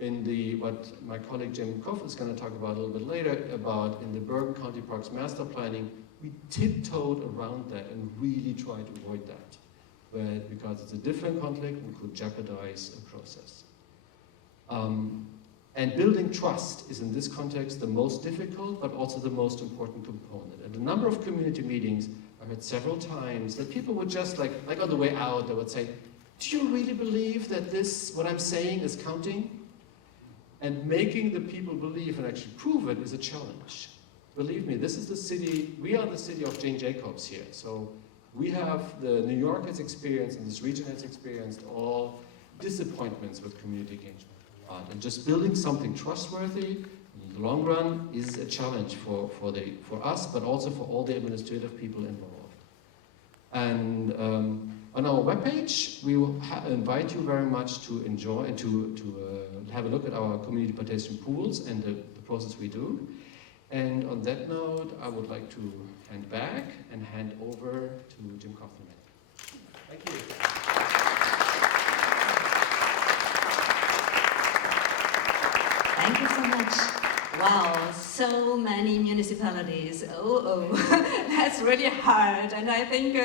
in what my colleague Jim Koff is going to talk about a little bit later about in the Bergen County Parks Master Planning, we tiptoed around that and really tried to avoid that, because it's a different conflict and could jeopardize a process. And building trust is in this context the most difficult, but also the most important component. At a number of community meetings, I heard several times that people would just like on the way out, they would say, "Do you really believe that what I'm saying is counting?" And making the people believe and actually prove it is a challenge. Believe me, this is the city, we are the city of Jane Jacobs here. So we have, New York has experienced, and this region has experienced all disappointments with community engagement. And just building something trustworthy in the long run is a challenge for us, but also for all the administrative people involved. And on our webpage, we will invite you very much to enjoy and to have a look at our community participation pools and the process we do. And on that note, I would like to hand back and hand over to Jim Kaufman. Thank you. Thank you so much. Wow, so many municipalities. That's really hard. And I think,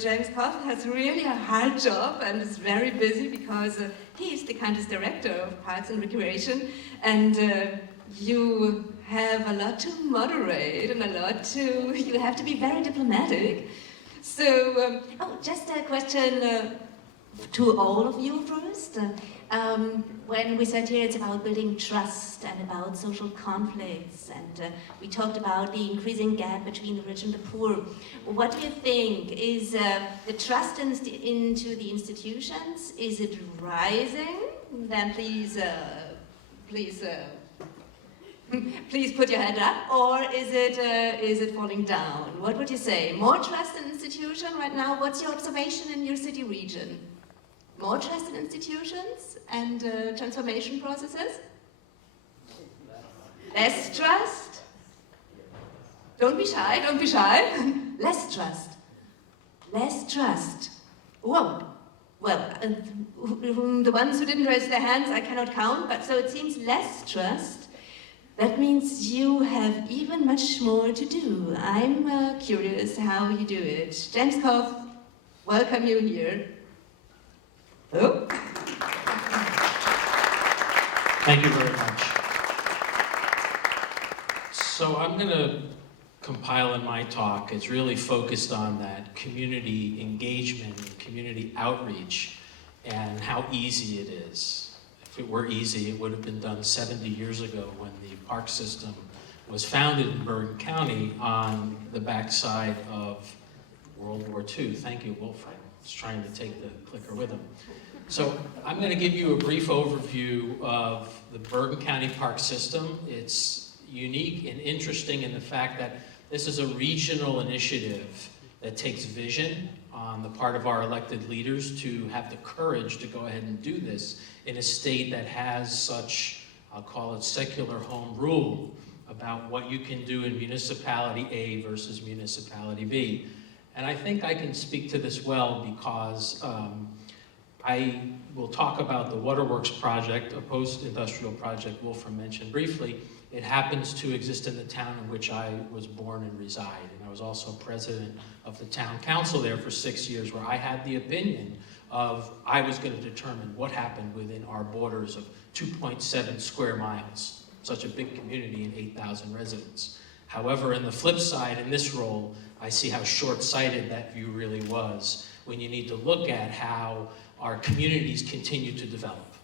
James Koff has really a hard job and is very busy because he is the country's director of Parks and Recreation. And you have a lot to moderate and you have to be very diplomatic. So, just a question to all of you first. When we said here it's about building trust and about social conflicts, and we talked about the increasing gap between the rich and the poor. What do you think? Is the trust into the institutions, is it rising? Then please put your hand up. Or is it falling down? What would you say? More trust in institution right now? What's your observation in your city region? More trust in institutions and transformation processes? Less trust? Don't be shy, don't be shy. Less trust. Less trust. Whoa. Well, the ones who didn't raise their hands I cannot count, but so it seems less trust. That means you have even much more to do. I'm curious how you do it. James Koff, welcome you here. Oh. Thank you very much. So I'm going to compile in my talk, it's really focused on that community engagement and community outreach and how easy it is. If it were easy, it would have been done 70 years ago when the park system was founded in Bergen County on the backside of World War II. Thank you, Wolf. I was trying to take the clicker with him. So I'm going to give you a brief overview of the Bergen County Park System. It's unique and interesting in the fact that this is a regional initiative that takes vision on the part of our elected leaders to have the courage to go ahead and do this in a state that has such, I'll call it secular home rule about what you can do in municipality A versus municipality B. And I think I can speak to this well because I will talk about the Waterworks project, a post-industrial project Wolfram mentioned briefly. It happens to exist in the town in which I was born and reside. And I was also president of the town council there for 6 years, where I had the opinion of I was going to determine what happened within our borders of 2.7 square miles, such a big community and 8,000 residents. However, in the flip side, in this role, I see how short-sighted that view really was when you need to look at how our communities continue to develop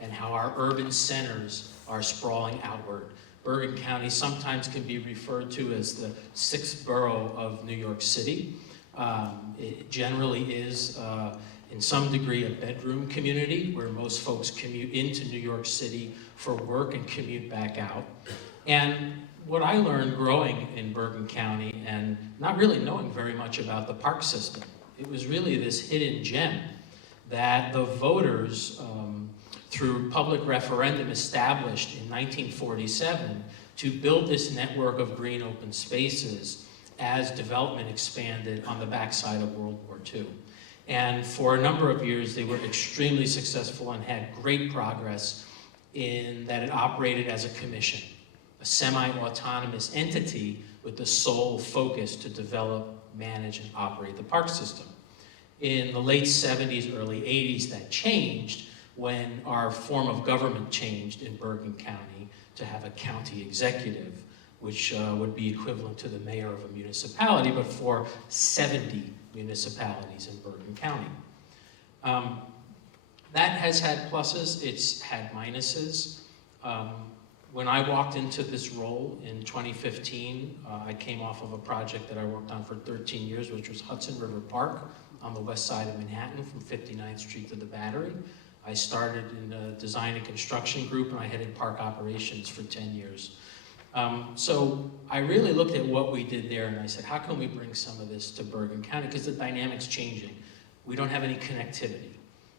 and how our urban centers are sprawling outward. Bergen County sometimes can be referred to as the sixth borough of New York City. It generally is, in some degree, a bedroom community where most folks commute into New York City for work and commute back out. And what I learned growing in Bergen County and not really knowing very much about the park system, it was really this hidden gem that the voters, through public referendum, established in 1947 to build this network of green open spaces as development expanded on the backside of World War II. And for a number of years, they were extremely successful and had great progress in that it operated as a commission, a semi-autonomous entity with the sole focus to develop, manage, and operate the park system. In the late 70s, early 80s, that changed when our form of government changed in Bergen County to have a county executive, which would be equivalent to the mayor of a municipality, but for 70 municipalities in Bergen County. That has had pluses, it's had minuses. When I walked into this role in 2015, I came off of a project that I worked on for 13 years, which was Hudson River Park on the west side of Manhattan from 59th Street to the Battery. I started in a design and construction group, and I headed park operations for 10 years. So I really looked at what we did there, and I said, how can we bring some of this to Bergen County? Because the dynamic's changing. We don't have any connectivity.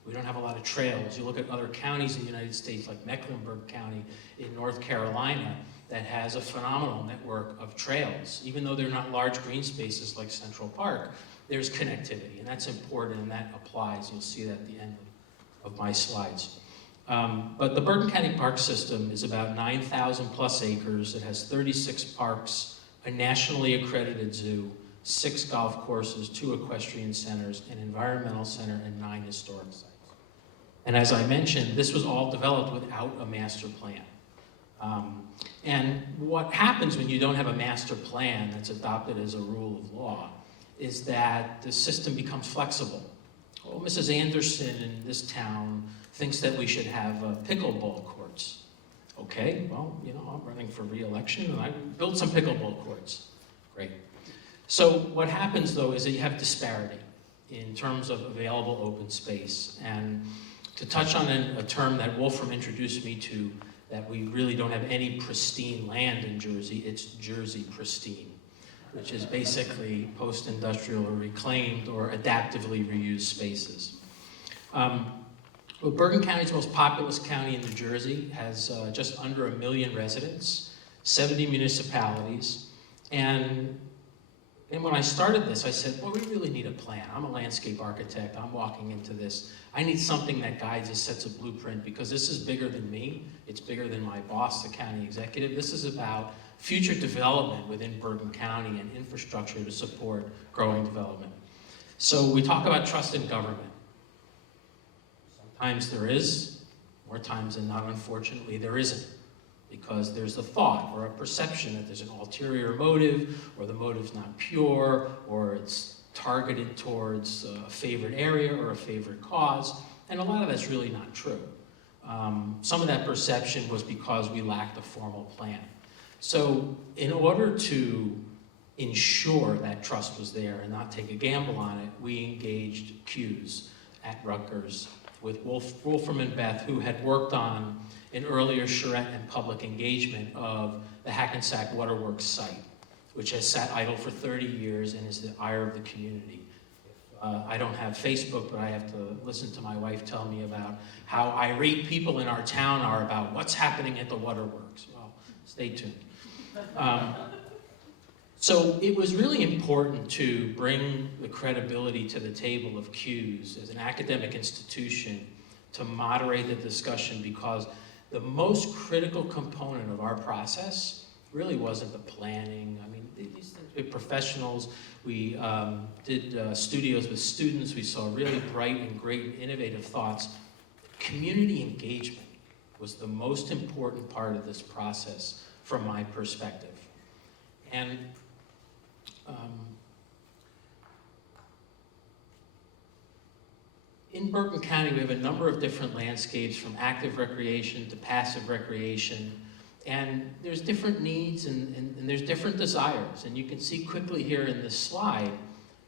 We don't have a lot of trails. You look at other counties in the United States, like Mecklenburg County in North Carolina, that has a phenomenal network of trails. Even though they're not large green spaces like Central Park, there's connectivity, and that's important, and that applies. You'll see that at the end of my slides. But the Bergen County Park System is about 9,000 plus acres. It has 36 parks, a nationally accredited zoo, 6 golf courses, 2 equestrian centers, an environmental center, and 9 historic sites. And as I mentioned, this was all developed without a master plan. And what happens when you don't have a master plan that's adopted as a rule of law is that the system becomes flexible. Well, Mrs. Anderson in this town thinks that we should have pickleball courts. Okay, well, you know, I'm running for re-election and I built some pickleball courts. Great. So what happens though is that you have disparity in terms of available open space. And to touch on a term that Wolfram introduced me to, that we really don't have any pristine land in Jersey, it's Jersey pristine, which is basically post-industrial or reclaimed or adaptively reused spaces. Well, Bergen County is the most populous county in New Jersey, has just under 1 million residents, 70 municipalities, and when I started this, I said, well, we really need a plan. I'm a landscape architect, I'm walking into this. I need something that guides us, sets a blueprint, because this is bigger than me. It's bigger than my boss, the county executive. This is about future development within Bergen County and infrastructure to support growing development. So we talk about trust in government. Sometimes there is, more times than not, unfortunately, there isn't. because there's a thought or a perception that there's an ulterior motive, or the motive's not pure, or it's targeted towards a favored area or a favored cause, and a lot of that's really not true. Some of that perception was because we lacked a formal plan. So in order to ensure that trust was there and not take a gamble on it, we engaged Q's at Rutgers with Wolfram and Beth, who had worked on an earlier charrette and public engagement of the Hackensack Waterworks site, which has sat idle for 30 years and is the ire of the community. I don't have Facebook, but I have to listen to my wife tell me about how irate people in our town are about what's happening at the waterworks. Well, stay tuned. So it was really important to bring the credibility to the table of Q's as an academic institution to moderate the discussion, because the most critical component of our process really wasn't the planning. I mean, these things with professionals. We did studios with students. We saw really bright and great innovative thoughts. Community engagement was the most important part of this process from my perspective. And in Bergen County, we have a number of different landscapes, from active recreation to passive recreation. And there's different needs and there's different desires. And you can see quickly here in this slide,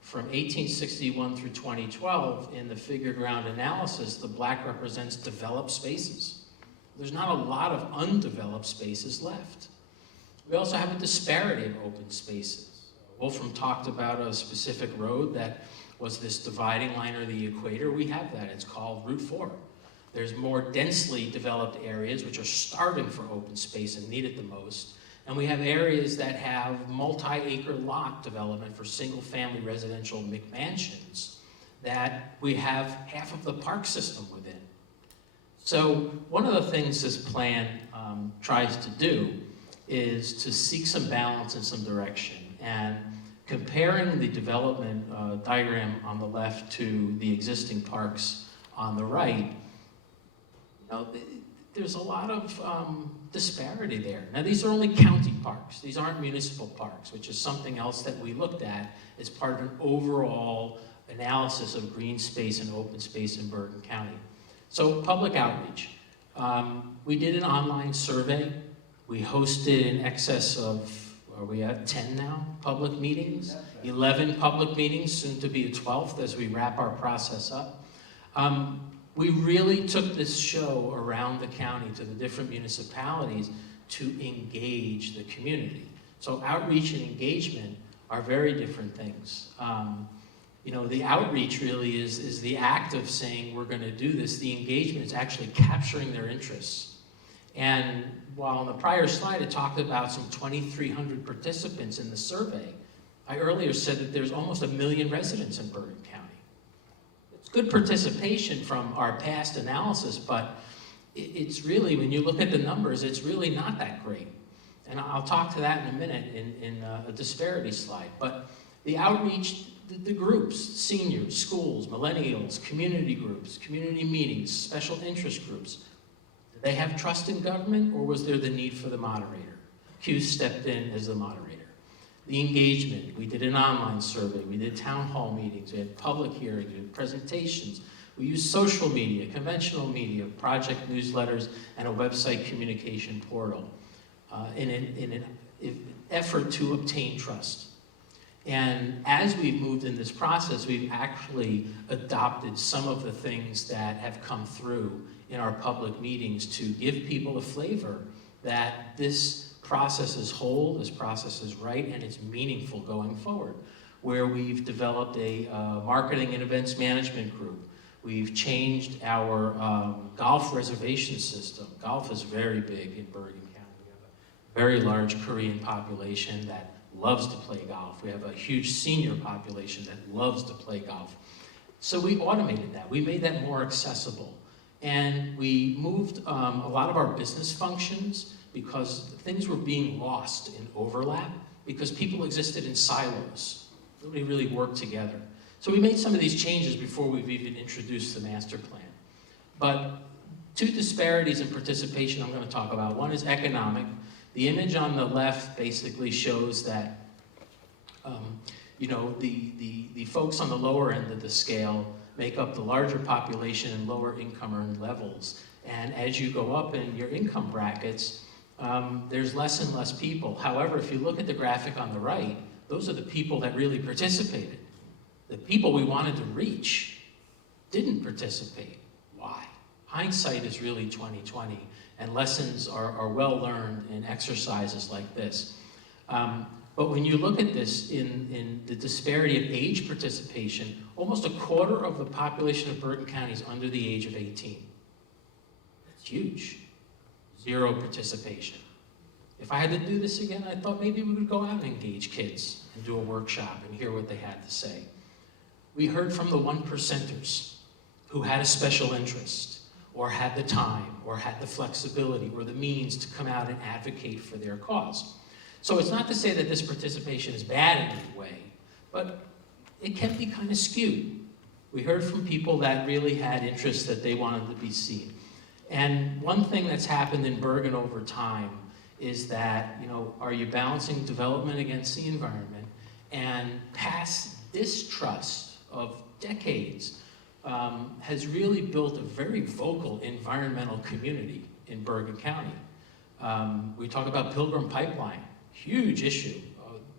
from 1861 through 2012, in the figure ground analysis, the black represents developed spaces. There's not a lot of undeveloped spaces left. We also have a disparity of open spaces. Wolfram talked about a specific road that was this dividing line or the equator. We have that. It's called Route 4. There's more densely developed areas which are starving for open space and need it the most. And we have areas that have multi-acre lot development for single-family residential McMansions that we have half of the park system within. So one of the things this plan tries to do is to seek some balance and some direction. And comparing the development diagram on the left to the existing parks on the right, there's a lot of disparity there. Now, these are only county parks. These aren't municipal parks, which is something else that we looked at as part of an overall analysis of green space and open space in Bergen County. So public outreach. We did an online survey. We hosted in excess of, are we at 10 now, public meetings? 11 public meetings, soon to be a 12th as we wrap our process up. We really took this show around the county to the different municipalities to engage the community. So outreach and engagement are very different things. The outreach really is the act of saying we're going to do this. The engagement is actually capturing their interests. And while on the prior slide it talked about some 2,300 participants in the survey, I earlier said that there's almost 1 million residents in Bergen County. It's good participation from our past analysis, but it's really, when you look at the numbers, it's really not that great. And I'll talk to that in a minute in a disparity slide. But the outreach, the groups, seniors, schools, millennials, community groups, community meetings, special interest groups, did they have trust in government, or was there the need for the moderator? Q stepped in as the moderator. The engagement, we did an online survey, we did town hall meetings, we had public hearings, we had presentations. We used social media, conventional media, project newsletters, and a website communication portal in an effort to obtain trust. And as we've moved in this process, we've actually adopted some of the things that have come through in our public meetings to give people a flavor that this process is whole, this process is right, and it's meaningful going forward. Where we've developed a marketing and events management group. We've changed our golf reservation system. Golf is very big in Bergen County. We have a very large Korean population that loves to play golf. We have a huge senior population that loves to play golf. So we automated that. We made that more accessible. And we moved a lot of our business functions because things were being lost in overlap because people existed in silos. Nobody really worked together. So we made some of these changes before we've even introduced the master plan. But Two disparities in participation I'm going to talk about. One is economic. The image on the left basically shows that you know, the folks on the lower end of the scale make up the larger population and lower income earned levels. And as you go up in your income brackets, there's less and less people. However, if you look at the graphic on the right, those are the people that really participated. The people we wanted to reach didn't participate. Why? Hindsight is really 20/20, and lessons are well learned in exercises like this. But when you look at this in the disparity of age participation, almost a quarter of the population of Bergen County is under the age of 18. That's huge. Zero participation. If I had to do this again, I thought maybe we would go out and engage kids and do a workshop and hear what they had to say. We heard from the 1%ers who had a special interest, or had the time, or had the flexibility, or the means to come out and advocate for their cause. So it's not to say that this participation is bad in any way, but it can be kind of skewed. We heard from people that really had interests that they wanted to be seen. And one thing that's happened in Bergen over time is that, you know, are you balancing development against the environment? And past distrust of decades has really built a very vocal environmental community in Bergen County. We talk about Pilgrim Pipeline. Huge issue.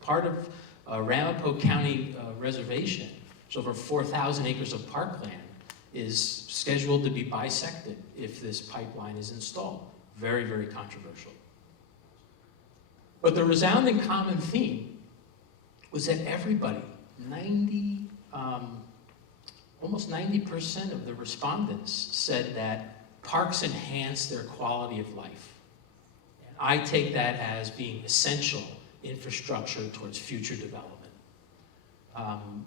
Part of Ramapo County Reservation, which is over 4,000 acres of parkland, is scheduled to be bisected if this pipeline is installed. Very, very controversial. But the resounding common theme was that everybody, almost 90% of the respondents said that parks enhance their quality of life. I take that as being essential infrastructure towards future development.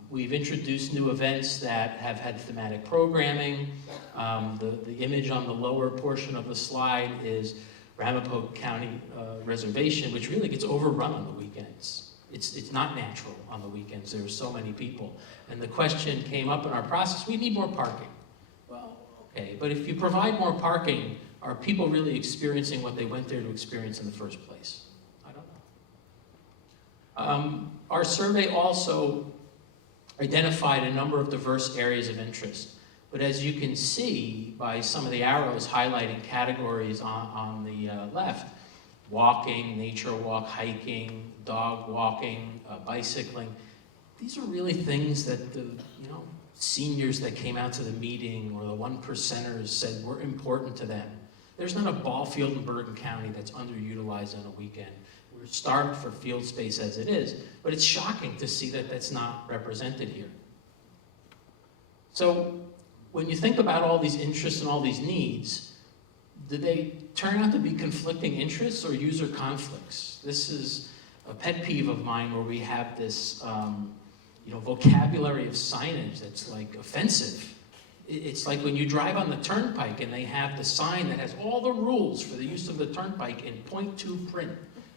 We've introduced new events that have had thematic programming. The image on the lower portion of the slide is Ramapo County Reservation, which really gets overrun on the weekends. It's not natural on the weekends. There are so many people. And the question came up in our process, we need more parking. Well, okay, but if you provide more parking, are people really experiencing what they went there to experience in the first place? I don't know. Our survey also identified a number of diverse areas of interest. But as you can see by some of the arrows highlighting categories on the left, walking, nature walk, hiking, dog walking, bicycling, these are really things that the seniors that came out to the meeting or the 1%ers said were important to them. There's not a ball field in Bergen County that's underutilized on a weekend. We're starved for field space as it is, but it's shocking to see that that's not represented here. So when you think about all these interests and all these needs, do they turn out to be conflicting interests or user conflicts? This is a pet peeve of mine where we have this vocabulary of signage that's like offensive. It's like when you drive on the turnpike and they have the sign that has all the rules for the use of the turnpike in .2 print,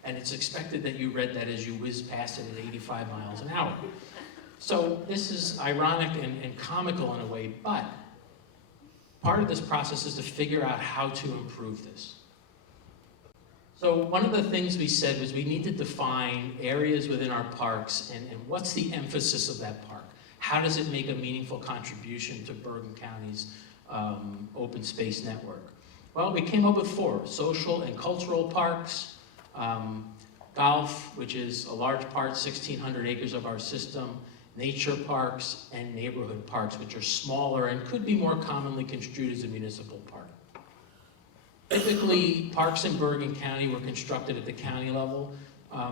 and it's expected that you read that as you whiz past it at 85 miles an hour. So this is ironic and comical in a way, but part of this process is to figure out how to improve this. So one of the things we said was we need to define areas within our parks and what's the emphasis of that park? How does it make a meaningful contribution to Bergen County's open space network? Well, we came up with 4: social and cultural parks, golf, which is a large part, 1,600 acres of our system, nature parks, and neighborhood parks, which are smaller and could be more commonly construed as a municipal park. Typically, parks in Bergen County were constructed at the county level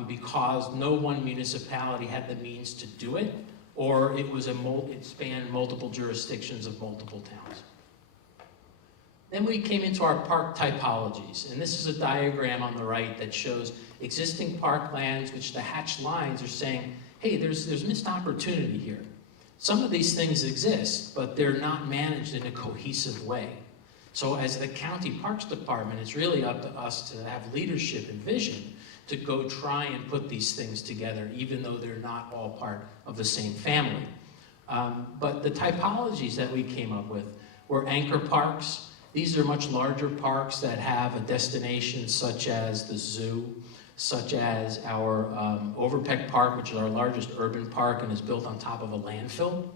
because no one municipality had the means to do it, or it spanned multiple jurisdictions of multiple towns. Then we came into our park typologies, and this is a diagram on the right that shows existing parklands, which the hatched lines are saying, hey, there's missed opportunity here. Some of these things exist, but they're not managed in a cohesive way. So as the county parks department, it's really up to us to have leadership and vision to go try and put these things together, even though they're not all part of the same family. But the typologies that we came up with were anchor parks, These are much larger parks that have a destination such as the zoo, such as our Overpeck Park, which is our largest urban park and is built on top of a landfill.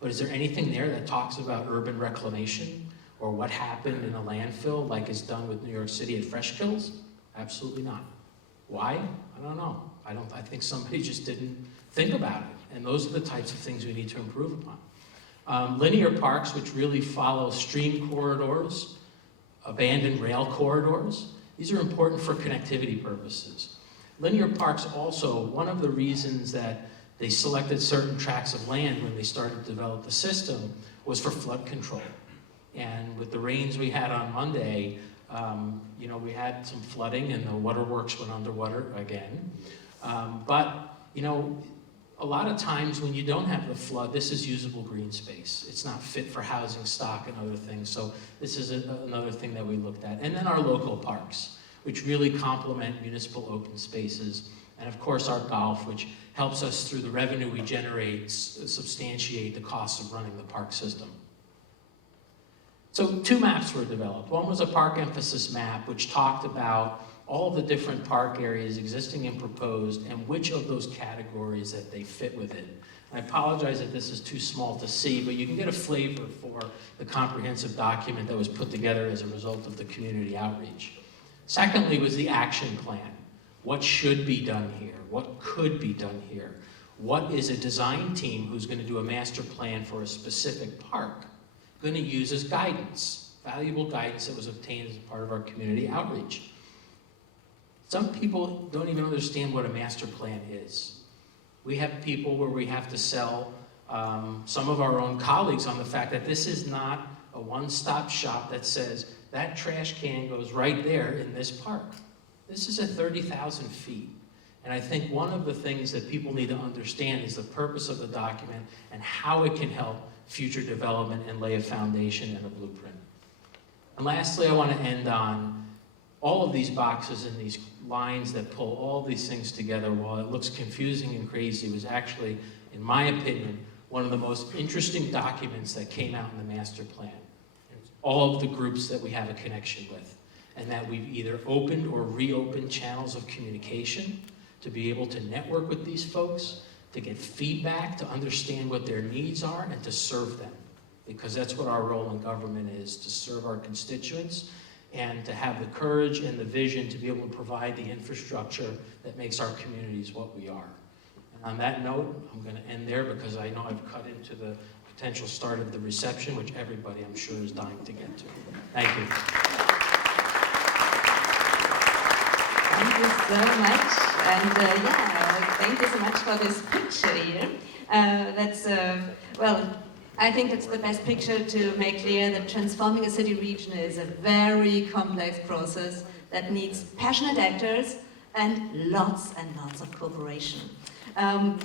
But is there anything there that talks about urban reclamation or what happened in a landfill like is done with New York City at Freshkills? Absolutely not. Why? I don't know. I think somebody just didn't think about it. And those are the types of things we need to improve upon. Linear parks, which really follow stream corridors, abandoned rail corridors, these are important for connectivity purposes. Linear parks also, one of the reasons that they selected certain tracts of land when they started to develop the system was for flood control. And with the rains we had on Monday, we had some flooding and the waterworks went underwater again. A lot of times when you don't have the flood, this is usable green space. It's not fit for housing stock and other things. So this is another thing that we looked at. And then our local parks, which really complement municipal open spaces. And of course our golf, which helps us through the revenue we generate, substantiate the costs of running the park system. So 2 maps were developed. One was a park emphasis map, which talked about all the different park areas existing and proposed and which of those categories that they fit within. I apologize that this is too small to see, but you can get a flavor for the comprehensive document that was put together as a result of the community outreach. Secondly was the action plan. What should be done here? What could be done here? What is a design team who's going to do a master plan for a specific park going to use as guidance? Valuable guidance that was obtained as a part of our community outreach. Some people don't even understand what a master plan is. We have people where we have to sell some of our own colleagues on the fact that this is not a one-stop shop that says that trash can goes right there in this park. This is at 30,000 feet. And I think one of the things that people need to understand is the purpose of the document and how it can help future development and lay a foundation and a blueprint. And lastly, I want to end on all of these boxes and these lines that pull all these things together. While it looks confusing and crazy, it was actually, in my opinion, one of the most interesting documents that came out in the master plan. All of the groups that we have a connection with, and that we've either opened or reopened channels of communication to be able to network with these folks, to get feedback, to understand what their needs are, and to serve them. Because that's what our role in government is, to serve our constituents and to have the courage and the vision to be able to provide the infrastructure that makes our communities what we are. And on that note, I'm going to end there because I know I've cut into the potential start of the reception, which everybody, I'm sure, is dying to get to. Thank you. Thank you so much. And thank you so much for this picture here. I think it's the best picture to make clear that transforming a city region is a very complex process that needs passionate actors and lots of cooperation. I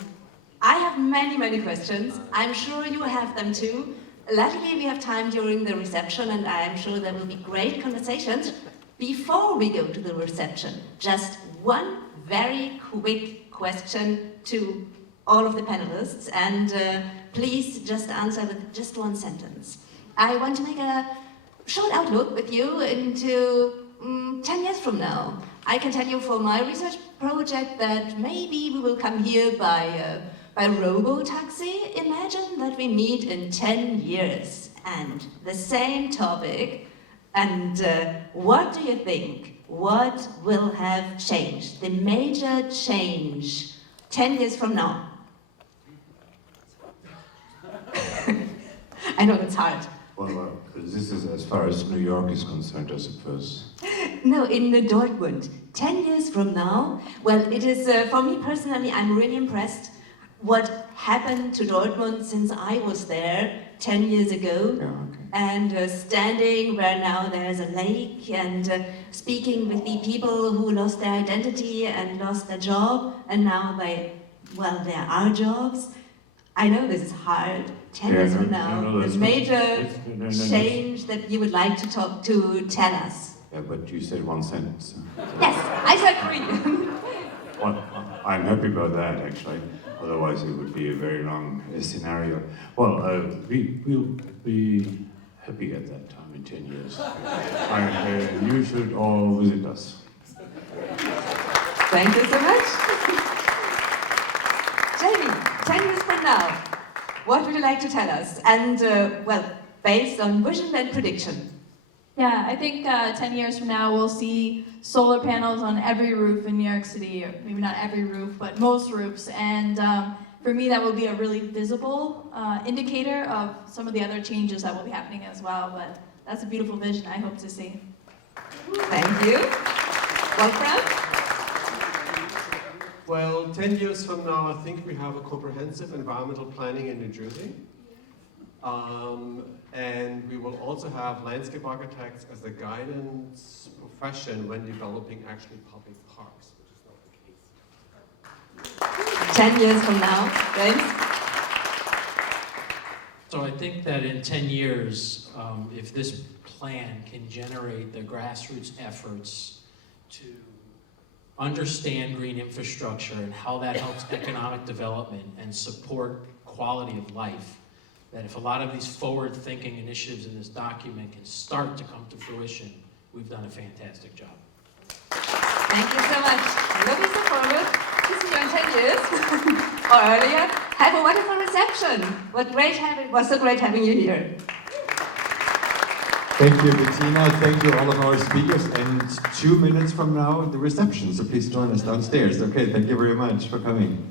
have many questions. I'm sure you have them too. Luckily, we have time during the reception, and I'm sure there will be great conversations. Before we go to the reception, just one very quick question to all of the panelists, and please just answer with just one sentence. I want to make a short outlook with you into 10 years from now. I can tell you for my research project that maybe we will come here by robo-taxi. Imagine that we meet in 10 years and the same topic. And what do you think? What will have changed? The major change 10 years from now? I know it's hard. Well, this is as far as New York is concerned, I suppose. No, in Dortmund. 10 years from now, well, it is, for me personally, I'm really impressed what happened to Dortmund since I was there 10 years ago. Yeah, okay. And standing where now there's a lake and speaking with the people who lost their identity and lost their job, and now there are jobs. I know this is hard. 10 years from now, the major change that you would like to tell us. Yeah, but you said one sentence. Yes, I agree. Well, I'm happy about that, actually. Otherwise, it would be a very long scenario. Well, we happy at that time in 10 years. And you should all visit us. Thank you so much. Jamie, 10 years from now, what would you like to tell us? And, well, based on vision and prediction. Yeah, I think 10 years from now we'll see solar panels on every roof in New York City, or maybe not every roof, but most roofs. And for me, that will be a really visible indicator of some of the other changes that will be happening as well. But that's a beautiful vision I hope to see. Thank you. Wolfram? Well, 10 years from now, I think we have a comprehensive environmental planning in New Jersey. And we will also have landscape architects as a guidance profession when developing actually public parks, which is not the case. 10 years from now, James? So I think that in 10 years, if this plan can generate the grassroots efforts to understand green infrastructure and how that helps economic development and support quality of life, that if a lot of these forward-thinking initiatives in this document can start to come to fruition, we've done a fantastic job. Thank you so much. Looking so forward to see you in 10 years or earlier. Have a wonderful reception. Was so great having you here. Thank you, Bettina. Thank you, all of our speakers. And 2 minutes from now, the reception. So please join us downstairs. Okay, thank you very much for coming.